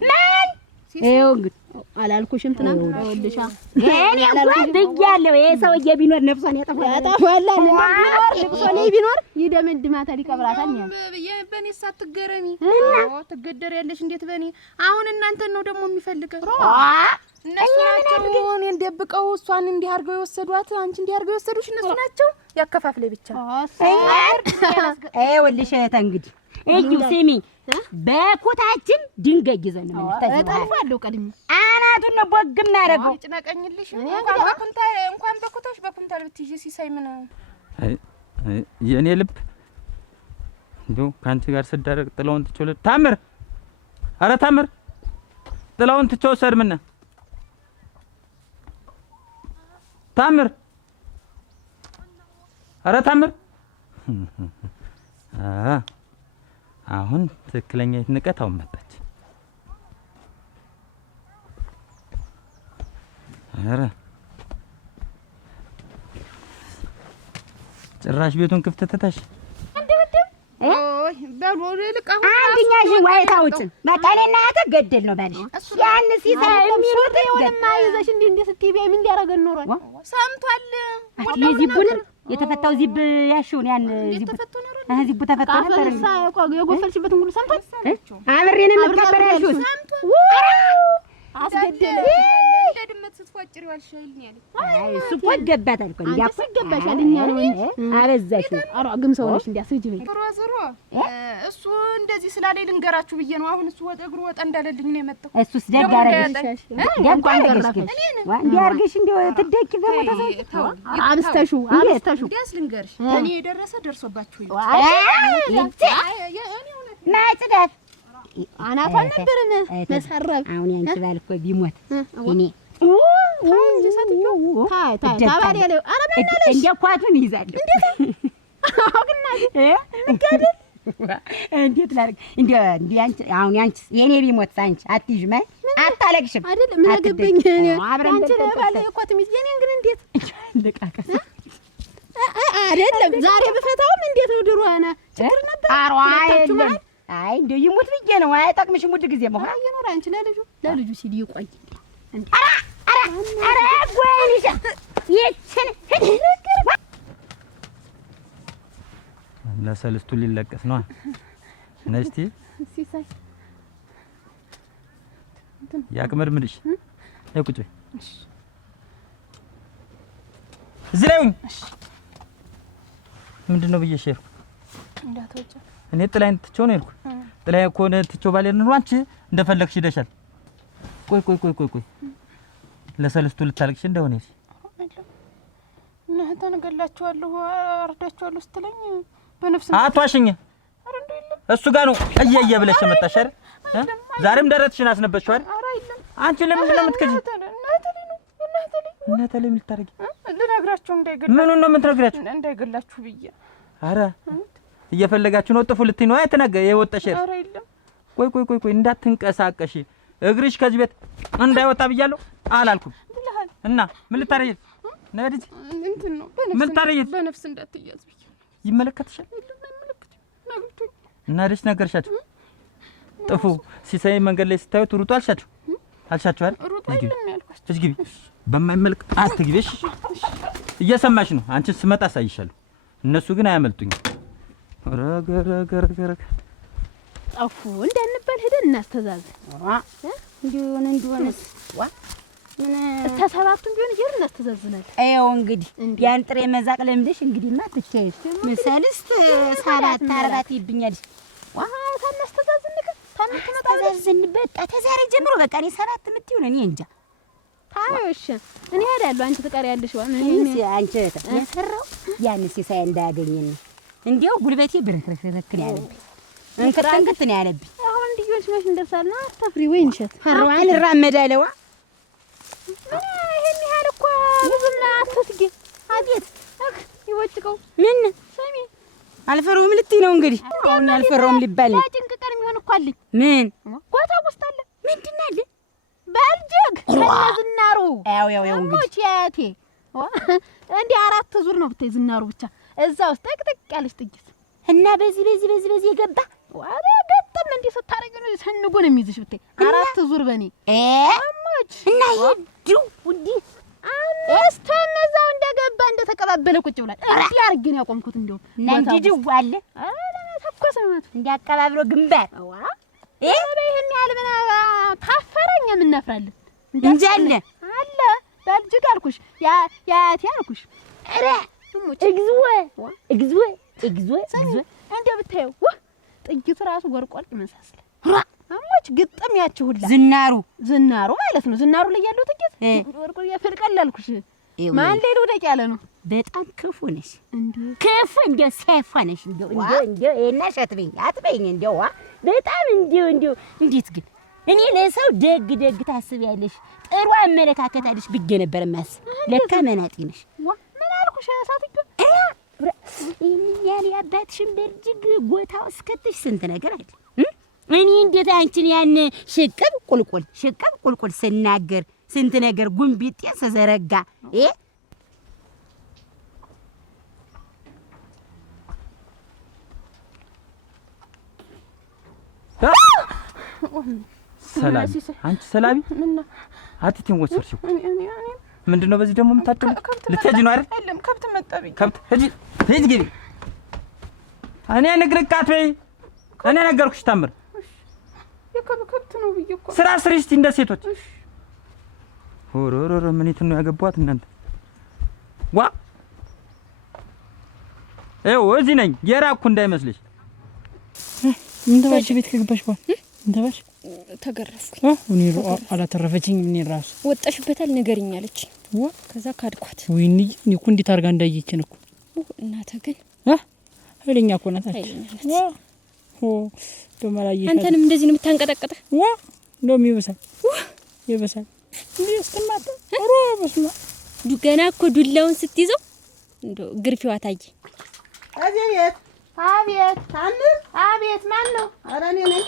ማን ይኸው እንግዲህ አላልኩሽም? ትናንት ወልሻ እኔ እንኳን ብያለሁ። ይሄ ሰውዬ ቢኖር ነፍሷን ያጠፋል። ልቅሶ ላይ ቢኖር ይደመድማታል፣ ይቀብራታል። በእኔ ሳትገረሚ ትገደሪያለሽ። እንዴት በእኔ አሁን እናንተን ነው ደግሞ የሚፈልገው? እነሱ ናቸው እኔን ደብቀው እሷን እንዲህ አድርገው የወሰዷት። አንቺ እንዲህ አድርገው የወሰዱሽ እነሱ ናቸው። ያከፋፍለኝ ብቻ ይኸውልሽ እህቴ እንግዲህ እዩ ስሚ፣ በኩታችን ድንጋይ ይዘን ነው እጠልፋለሁ። ቀድሜ አናቱን ነው ቦግ እናደርገው። ጭነቀኝልሽ እንኳን በኩንታል ብትይዤ ሲሳይ ምን የኔ ልብ እንደው ካንቺ ጋር ስዳረቅ ጥለውን ትችል ታምር ኧረ ታምር ጥላውን ትቼው ወሰድ ምን ታምር ኧረ ታምር አሁን ትክክለኛ ንቀት አሁን መጣች። ኧረ ጭራሽ ቤቱን ክፍት ትተሽ አንድኛሽ ዋይታውጭን በቃ እኔና አንተ ገደል ነው ባልሽ ያን ሲሳይ የሚሉት ወለማ ይዘሽ እንዴ ስትይ ምን እንዲያረገን ኖሯል ሰምቷል። የዚቡን የተፈታው ዚብ ያሽውን ያን ዚብ ዚቡ ተፈታ ነበር እንዴ የጎፈልሽበትን ሁሉ ሰምቷል። አብሬን የምትቀበራሽው አስገደለ ለድመት ስትፏጭሪ ዋልሽልኝ ያለ አይ እሱ ወገባታል እኮ እንዴ አኮ ይገባሻል። እኛ ነው አበዛሽ አራ ግም ሰው ነሽ እንዲያስጅ በይ ዞሮ እሱ እንደዚህ ስላለኝ ልንገራችሁ ብዬ ነው። አሁን እሱ ወደ እግሩ ወጣ እንዳለልኝ ነው የመጣው። እሱስ ደግ አረገሽ ደግ አረገሽ እንዴ አርገሽ እንዴ ትደቂ ደግሞ ተሰው አብስተሹ እንዴስ ልንገርሽ እኔ የደረሰ ደርሶባችሁ ማጽዳት አናቷን ነበርን መሰረብ አሁን ያንቺ ባል እኮ ቢሞት እኔ እንጂ ሰትዩ ታይ ታባሪ ያለው አረ ማናለሽ እንደ ኳቱን ይዛል አሁንና እንገድል እንዴት ላድርግ እንዴ አንቺ አሁን ያንቺ የኔ ቢሞት አንቺ አትይዥም አታለቅሽም አይደል ምን አገበኝ እኔ አንቺ ባለ እኮትም የኔን ግን እንዴት ለቃቀስ አይደለም ዛሬ በፈታውም እንዴት ነው ድሮ አና ችግር ነበር አሯ አይደለም አይ እንደው ይሙት ብዬ ነው አይጠቅምሽም ውድ ጊዜ መሆን ይኖር አንቺ ለልጁ ሲል ይቆይ እንዴ አረ ወይንሽ ይችን ለሰልስቱ ሊለቀስ ነው ነስቲ ሲሳይ ያቅመድምድሽ አይቁጭ ዝሬውን ምንድነው ብዬሽ ሄድኩ እንዳትወጪ እኔ ጥላዬን ትቼው ነው ሄድኩ ጥላዬ እኮ ነው ትቼው ባለ ነው አንቺ እንደፈለግሽ ሄደሻል ቆይ ለሰልስቱ ልታልቅሽ እንደሆነ እሺ እናንተ ነገላችኋለሁ አርዳችኋለሁ ስትለኝ በነፍስ አቷሽኝ እሱ ጋር ነው እየየ ብለሽ መጣሽ አይደል ዛሬም ደረትሽን አስነበሽው አይደል አንቺ ለምን ለምትከጂ እናንተ ለምን ልታረጊ ልነግራችሁ እንዳይገላችሁ ምኑን ነው የምትነግራችሁ እንዳይገላችሁ ብዬ አረ እየፈለጋችሁ ነው ጥፉ ልትይ ነው አይተናገ የወጣሽ አረ የለም ቆይ እንዳትንቀሳቀሺ እግርሽ ከዚህ ቤት እንዳይወጣ ብያለሁ አላልኩም እና ምን ልታረጊ ነድጂ እንትን ነው ምን ታረጊ በነፍስ እንዳትያዝ ብዬ ይመለከትሻል እና ደስ ነገርሻችሁ ጥፉ ሲሳይ መንገድ ላይ ስታዩት ሩጡ አልሻችሁ አይደል እዚህ ግቢ በማይመልክ አትግቢሽ እየሰማሽ ነው አንቺ ስመጣ አሳይሻለሁ እነሱ ግን አያመልጡኝ ረገረገረገረ ጠፉ እንዳንባል ሄደን እናስተዛዝን እንዲሆንስ ምን ተሰባቱን ቢሆን ይር እናስተዛዝናል አይው እንግዲህ ያን ጥሬ መዛቅ ለምደሽ እንግዲህማ ትቻይሽ መሰልስት ሳላት ታርባት ይብኛል ታናስተዛዝንከ ታናስተዛዝን በቃ ተዛሬ ጀምሮ በቃ እኔ ሰባት ምትይው ነው እኔ እንጃ ታዩሽ እኔ ሄዳለሁ አንቺ ትቀሪያለሽ አንቺ ተፈራው ያን ሲሳይ እንዳያገኘኝ እንዴው ጉልበቴ ብረክረክ ያለብኝ እንከታንከት ነው ያለብኝ አሁን እንዲዮሽ መሽ እንደርሳልና አታፍሪ ወይንሸት ፈራዋል ራመዳለዋ ይሄን ያህል እኮ ብዙም አትስጊ አዴት ይወጭቀው ምን ሰሚ አልፈረውም ልትይ ነው እንግዲህ አሁን አልፈረውም ሊባል ነው ጭንቅ ቀን የሚሆን እኮ አለኝ ምን ጎታ ውስጥ አለ ምንድን አለ በልጅግ ዝናሩ ያው እንግዲህ ያቴ እንዴ አራት ዙር ነው ብታይ ዝናሩ ብቻ እዛ ውስጥ ጥቅጥቅ ያለች ጥቂት እና በዚህ የገባ ዋለ ገጠም እንዴ ስታረጊ ነው ሰንጎን የሚይዝሽ ብታይ አራት ዙር በኔ አማች እና ይዱ ውዲ አስተነዛው እንደገባ እንደተቀባበለ ቁጭ ብሏል እንዴ አርግን ያቆምኩት እንደው እንዲዱ አለ ተኮሰማት እንዲያቀባብሎ ግንባር ይሄን ያህል ምን ታፈረኝ ምን እናፍራለን እንጂ አለ በልጅግ አልኩሽ ያቴ አልኩሽ ኧረ እግዚኦ እንዴ ብታየው ጥይቱ ራሱ ወርቋል ይመሳሰል አሞች ግጥም ያቺ ሁላ ዝናሩ ማለት ነው ዝናሩ ላይ ያለው ጥይት ወርቆ ያፈልቀል አልኩሽ ማን ላይ ወደቅ ያለ ነው በጣም ክፉ ነሽ። ክፉ እንደው ሰይፏ ነሽ። እንደው የናሽ አትበይኝ እንደው በጣም እንደው እንዴት ግን እኔ ለሰው ደግ ታስቢያለሽ፣ ጥሩ አመለካከት አለሽ ብዬ ነበር የማስብ። ለካ መናጢ ነሽ። ምን አልኩሽ? ሳትዩ ያኔ አባትሽን በልጅግ ጎታው እስከትሽ ስንት ነገር አለ። እኔ እንዴት አንቺን ያን ሽቅብ ቁልቁል ስናገር ስንት ነገር ጉንቢጤ ሰዘረጋ ሰላም አንቺ ሰላም አትቴን ወሰድሽው ምንድነው? በዚህ ደግሞ የምታደም ልትሄጂ ነው አይደል? አይደለም ከብት መጣብኝ። ከብት ሂጂ ግቢ። እኔ ንግርቃት በይ። እኔ ነገርኩሽ ታምር። ከብት ነው ብዬ እኮ ስራ ስሪ እስቲ እንደ ሴቶች። ሆሮሮሮ ምን ነው ያገቧት እናንተ? ዋ እዚህ ነኝ የራኩ እንዳይመስልሽ። ምን ተባልሽ? ቤት ከገባሽ በኋላ ምን ተባልሽ? ተገረፍኩ። እኔ አላተረፈችኝ። ምን ራሱ ወጣሽበታል ንገሪኝ አለች። ከዛ ካድኳት። ወይኔ እኔ እኮ እንዴት አድርጋ እንዳየችን እኮ እናተ ግን ኃይለኛ እኮ ናት። ደማላየሽ አንተንም እንደዚህ ነው የምታንቀጠቀጠህ? እንደውም ይበሳል እንዴ እስከማታ በስማ ገና እኮ ዱላውን ስትይዘው እንደው ግርፊዋ ታየ። አቤት ታምር። አቤት ማን ነው? ኧረ እኔ ነኝ።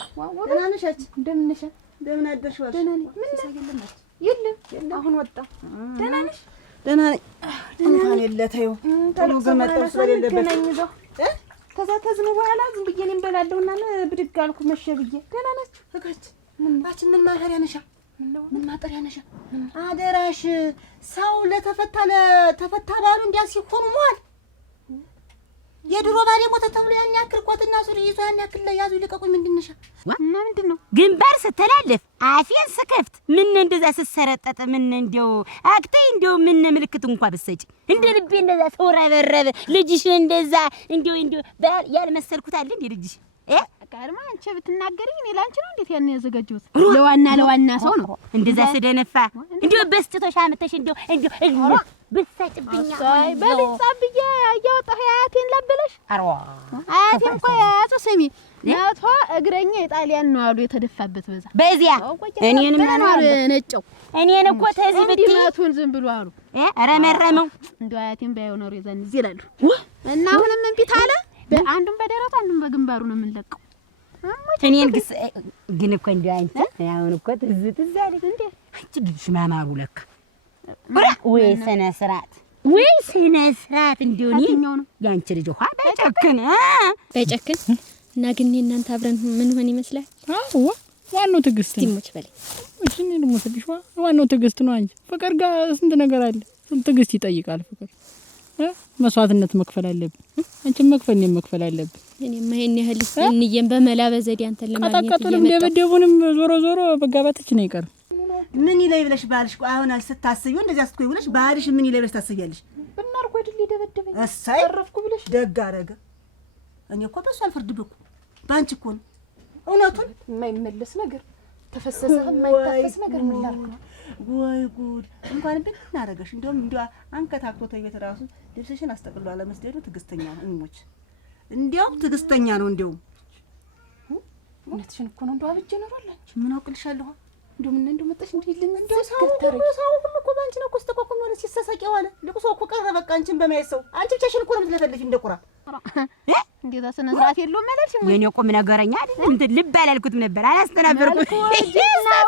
ደህና ነሽ? እንደምን ነሽ? እንደምን አደርሽ? ደህና ነኝ። ምን ሳይገለማች የለም አሁን ወጣ። ደህና ነሽ? ደህና ነኝ። እንኳን የለተው ጥሩ ገመጠው ስለሌለበት ከዛ ተዝኑ በኋላ ዝም ብዬ እኔም በላለሁና ብድግ አልኩ መሸ ብዬ። ደህና ናችሁ? እጋች ምን ማህሪያ ነሻ? ምን ማጠሪያ ነሻ? አደራሽ ሰው ለተፈታ ባሉ እንዲያ ሲሆኑ ሟል የድሮ ባሌ ሞተ ተብሎ ያን ያክል ኮትና ሱሪ ይዞ ያን ያክል ያዙ ይልቀቁኝ። ምንድነሻ? ምንድነው? ግንባር ስተላለፍ አፌን ስከፍት ምን እንደዛ ስሰረጠጥ ምን እንደው አክታይ እንደው ምን ምልክት እንኳን በሰጪ እንደ ልቤ እንደዛ ሰውራበረበ ልጅሽ እንደዛ እንደው ያልመሰልኩት አለ እንደ ልጅሽ ቀርማ አንቺ ብትናገሪኝ እኔ ላንቺ ነው እንዴት ያን ያዘጋጀሁት? ለዋና ሰው ነው እንደዛ ስደነፋ እንደው በስጥቶሽ አመተሽ እንደው ብትሰጭብኝ አይ በልጻብዬ ያወጣሁ አያቴን ለበለሽ አያቴን እኮ ያቱ ስሚ ያቷ እግረኛ የጣሊያን ነው አሉ የተደፋበት በዚያ እኔንም ነጨው እኔን እኮ ተዚህ ብትመቱን ዝም ብሎ አሉ ረመረመው እንደው አያቴን ባይው ነው ይዘን እዚህ ይላሉ እና አሁንም እንቢት አለ አንዱን በደረቱ አንዱን በግንባሩ ነው የምንለቀው። እኔን ግን እኮ እንደው አንቺ አሁን እኮ ትዝ አለኝ እንዴ አንቺ ልጅሽ ማማሩ ለካ ወይ ስነ ስርዓት እንደው እኔ ያንቺ ልጅ ውሃ ባይጨክን እና ግን እናንተ አብረን ምን ሆነ ይመስላል? ዋናው ትዕግስት ነው። ቲሞች በላይ እሺ እኔ ደግሞ ትልሽ ዋናው ትዕግስት ነው። አንቺ ፍቅር ጋር ስንት ነገር አለ። ትዕግስት ይጠይቃል ፍቅር መስዋዕትነት መክፈል አለብን። አንቺም መክፈል አለብን። እኔማ ይሄን ያህል እንየም በመላ በዘዴ አንተ ለማግኘት ቀጣቀጡንም ደበደቡንም ዞሮ በጋባታችን ነው ይቀር። ምን ይለይ ብለሽ ባልሽ አሁን ስታስቢው እንደዚህ አስቆይ ብለሽ ባልሽ ምን ይለይ ብለሽ ታስቢያለሽ? ብናርጎ አይደል ይደበደበኝ እሳይ አረፍኩ ብለሽ ደግ አደረገ። እኔ እኮ በሷ አልፈርድብኩ ባንቺ እኮ ነው እውነቱን የማይመለስ ነገር ተፈሰሰ የማይታፈስ ነገር ምን ላድርግ ነው? ወይ ጉድ! እንኳን ብናረጋሽ እንደውም እንዲያ አንከታክቶ ተይበት ራሱ ልብስሽን አስተቅሎ አለመስደዱ ትዕግስተኛ ነው። እሞች እንዲያው ትዕግስተኛ ነው። እንዲያው እውነትሽን እኮ ነው። እንደው አብጄ ኖራለች ምን አውቅልሻለሁ? እንደው መጣሽ እንዲልኝ እንደው ሰው ሁሉ እኮ ባንቺ ነው እኮ ተቆቆም ነው ሲሰሰቂ ዋለ። ልቁሶ እኮ ቀረ በቃ አንቺን በማየት ሰው አንቺ ብቻሽን እኮ ነው የምትለፈልፊ እንደ ቁራ። እንዴት አሰነ ስርዓት የለውም ማለት ነው። የኔ ቁም ነገረኛ አይደል? እንትን ልብ አላልኩትም ነበር አላስተናበርኩት።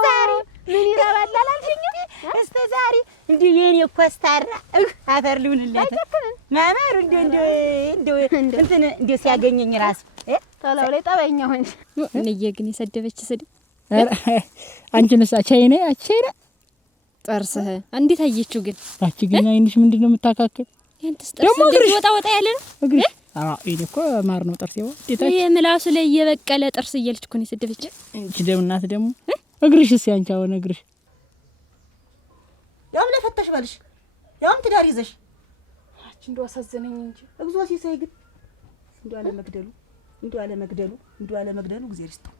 ዛሬ ምን ይራባል አላልሽኝም? እስከ ዛሬ እንዴ የኔ እኮ አስታራ አፈር ልሁንላት ማማሩ እንዴ እንትን እንዴ ሲያገኘኝ ራሱ ተላው ላይ ጠበኛ ሆንሽ። እነየ ግን የሰደበች ስድብ አንቺንስ አቻይኔ ጠርስህ እንዴት አየችው? ግን አቺ ግን አይንሽ ምንድነው የምታካከል? ያንተስ ጠርስ እንዴት ወጣ ያለ ነው እግሪ? ይሄ እኮ ማር ነው ጥርሴው። ይሄ ምላሱ ላይ የበቀለ ጥርስ እየልች እኮ ነው የሰደበች። እንቺ ደምናት ደግሞ እግርሽስ ያንቺ አሁን እግርሽ ያም ለፈተሽ ባልሽ ያም ትዳር ይዘሽ አቺ እንደው አሳዘነኝ እንጂ እግዚኦ ሲሳይ ግን እንደው አለ መግደሉ እግዚአብሔር ይስጠው።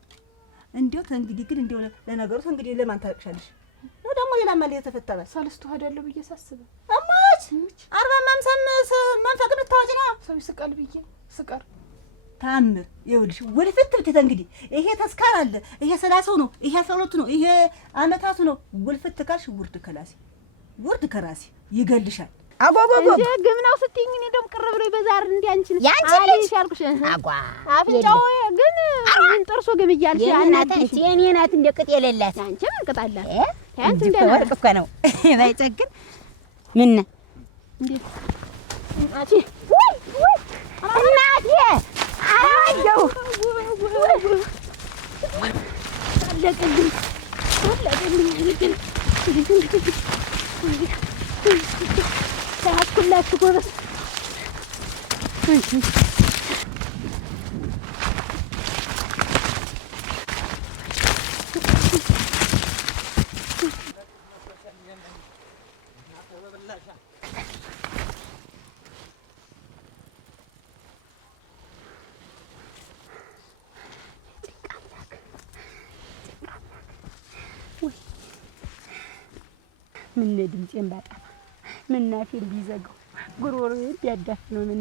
እንደው ተንግዲህ ግን እንደው ለነገሩ ተንግዲህ ለማን ታልቅሻለሽ? ነው ደግሞ ሌላ ማለ የተፈታለ ሳልስቱ ሄዳለሁ ብዬ ሳስብ አማች 40 50 መንፈቅ ልታወጪ ነው። ሰው ይስቃል ብዬ ስቀር ታምር ይኸውልሽ ወልፍት ብትተ እንግዲህ ይሄ ተስካር አለ፣ ይሄ 30 ነው፣ ይሄ 12 ነው፣ ይሄ አመታቱ ነው። ወልፍት ካልሽ ውርድ ከራሲ ይገልሻል። አጓጓጓ እንደ ግምናው ስትይኝ እኔ ደም ቅርብ ነው በዛር እንዴ አንቺን አለሽ ያልኩሽ አጓ አፍንጫው ግን ጥርሱ ግም እያልሽ ያናታች የኔ ናት እንደ ቅጥ የሌላት አንቺ ምን ቅጣላ አንቺ እንደ ወርቅ እኮ ነው ባይጨግን ምን እንዴት አንቺ ወይ እናቴ አራየው አለቀልኝ ግን ታኩላችሁ ጎበዝ ምን ድምጼን ባጣፋ ምን ናፌን ቢዘጋው ጉሮሮዬ ቢያዳፍነው ምን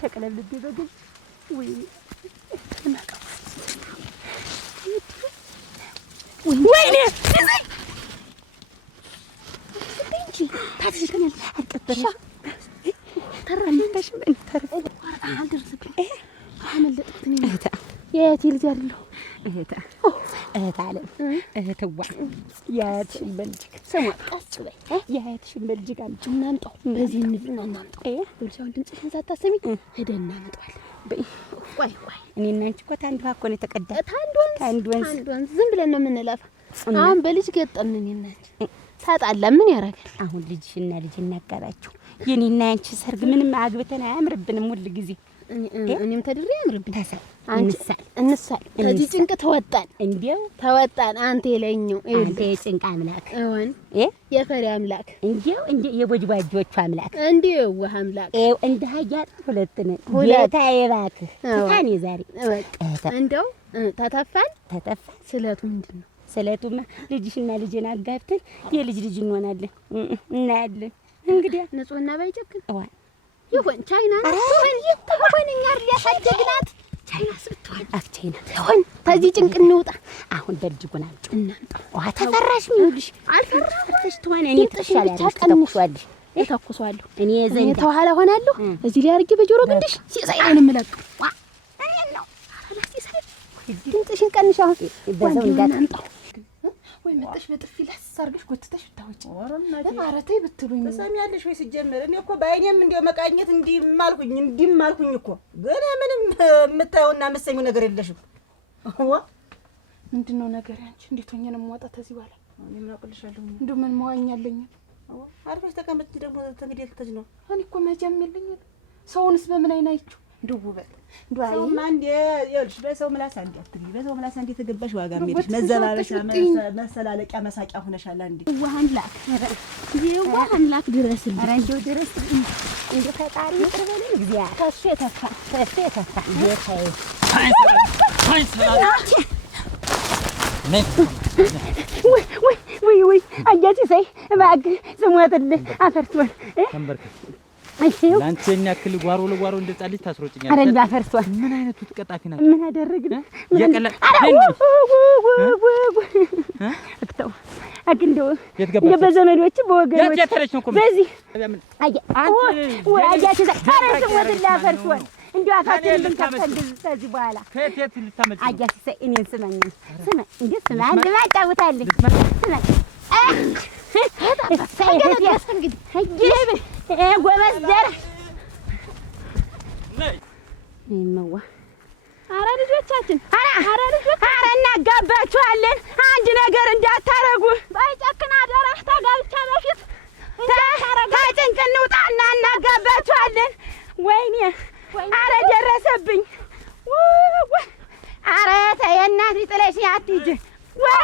ተቀለልብኝ በግል ወይ ተናቀው ወይኔ እንጂ ታድሽከኛል አልቀበረሽ ተራምተሽ ምን ተረፈ አልደርስብኝ አመለጥኩኝ የት ልጅ አይደለሁ እህት አለም እህትዋ ያያትሽን በልጅግ ስሟት ቀስ በይ ያያትሽን በልጅግ አምጪ እናምጣው በዚህ እንብልና እናምጣው ብቻውን ድምፅሽን ሳታሰሚ ሄደን እናመጣዋለን በይ ቆይ እኔና አንቺ እኮ ታንዱ እኮ ነው የተቀዳ ታንዱ ወንዝ ዝም ብለን ነው የምንለፋ አሁን በልጅ ገጠምን እኔና አንቺ ታጣላ ምን ያረጋል አሁን ልጅሽና ልጅ እናጋራችሁ የኔና አንቺ ሰርግ ምንም አግብተን አያምርብንም ሁሉ ጊዜ እኔም ተድሬ አምርብኝ እንሳል ከዚህ ጭንቅ ተወጣን አንተ የለኝው አንተ የጭንቅ አምላክ እወን የፈሪ አምላክ እንዴው የቦጅባጆቹ አምላክ እንዴው አምላክ እንደ ሀያት ሁለት ነን ጌታዬ እባክህ ታኔ ዛሬ እንደው ተተፋን ስለቱ ምንድነው ስለቱማ ልጅሽና ልጅን አጋብተን የልጅ እንሆናለን እናያለን እንግዲህ ንጹህና ባይጨክን ይሁን ቻይና ይሁን እኛ ሊያሳደግናት ቻይና ስትሆን ቻይና ትሆን ከዚህ ጭንቅ እንውጣ አሁን በልጅጉን አምጪ እናምጣ ውሃ ተፈራሽ ይኸውልሽ አልፈራሽ ትሆን እኔ ተሻላለሽ ተተኩሷለሽ እተኩሷለሁ እኔ ዘንድ ተኋላ ሆናለሁ እዚህ ላይ አድርጌ በጆሮ ግንድሽ ሲሳይን ምለቅ እኔን ነው ሲሳይ ድምፅሽን ቀንሽ አሁን በዛው እንዳታምጣው ወይ መጥሽ በጥፊ ለሰርግሽ ጎትተሽ ብታወጪ አረተይ ብትሉኝ ተሰሚያለሽ ወይ ሲጀመር እኔ እኮ ባይኔም እንደው መቃኘት እንዲማልኩኝ እኮ ግን ምንም የምታየውና መሰሚው ነገር የለሽም ምንድነው ነገር አንቺ እንዴት ሆኜ ነው የምወጣው ከዚህ በኋላ እኔ ምን አውቅልሻለሁ እንደው ምን መዋኛለኝ አርፈሽ ተቀመጭ ደግሞ ተንግዲህ ልትተጅ ነው እኔ እኮ መጀም የለኝ ሰውንስ በምን አይና አይችሁ እንደው ውበት ሰው ማንዴ ይኸውልሽ በሰው ምላስ አንዴ አትግቢ በሰው ምላስ አንዴ ተገባሽ ዋጋ የሚልሽ መዘባበሻ መሰላለቂያ መሳቂያ ሆነሻል አንዴ ዋህላክ ድረስልኝ ኧረ እንደው ድረስልኝ እንደው ፈጣሪ ይቅር በለኝ እግዚአብሔር ከሱ የተፋ ጌታዬ ወይ አያቺ ሰይ እባክህ ስሞትልህ አፈርቷል እሺ ላንቺን ያክል ጓሮ ለጓሮ እንደጻልሽ ታስሮጭኛለሽ አረ እንዳፈርሷል ምን አይነቱ ተቀጣፊ ናት ምን አደረግን የቀለ አክተው አግንደው የበዘመዶች በወገኖች በዚህ አያቺ ሰይ አረ ስሞትልህ አፈርቷል እንዴ አፋችን ምን ከፈል ከዚህ በኋላ ከየት ልታመጪ አያቺ ሰይ እኔን ስማኝ እንዴ ስማ አንድ ማጫውታለህ ስማ ጎበዝ ደር ይመዋ አረ ልጆቻችን አረ እናጋባችኋለን አንድ ነገር እንዳታረጉ ባይጨክና አደራ ተጋብቻ በፊት ታጭንቅ እንውጣና እናጋባችኋለን ወይኔ አረ ደረሰብኝ አረ ተይ እናቴ ጥለሽኝ አትሂጂ ወይ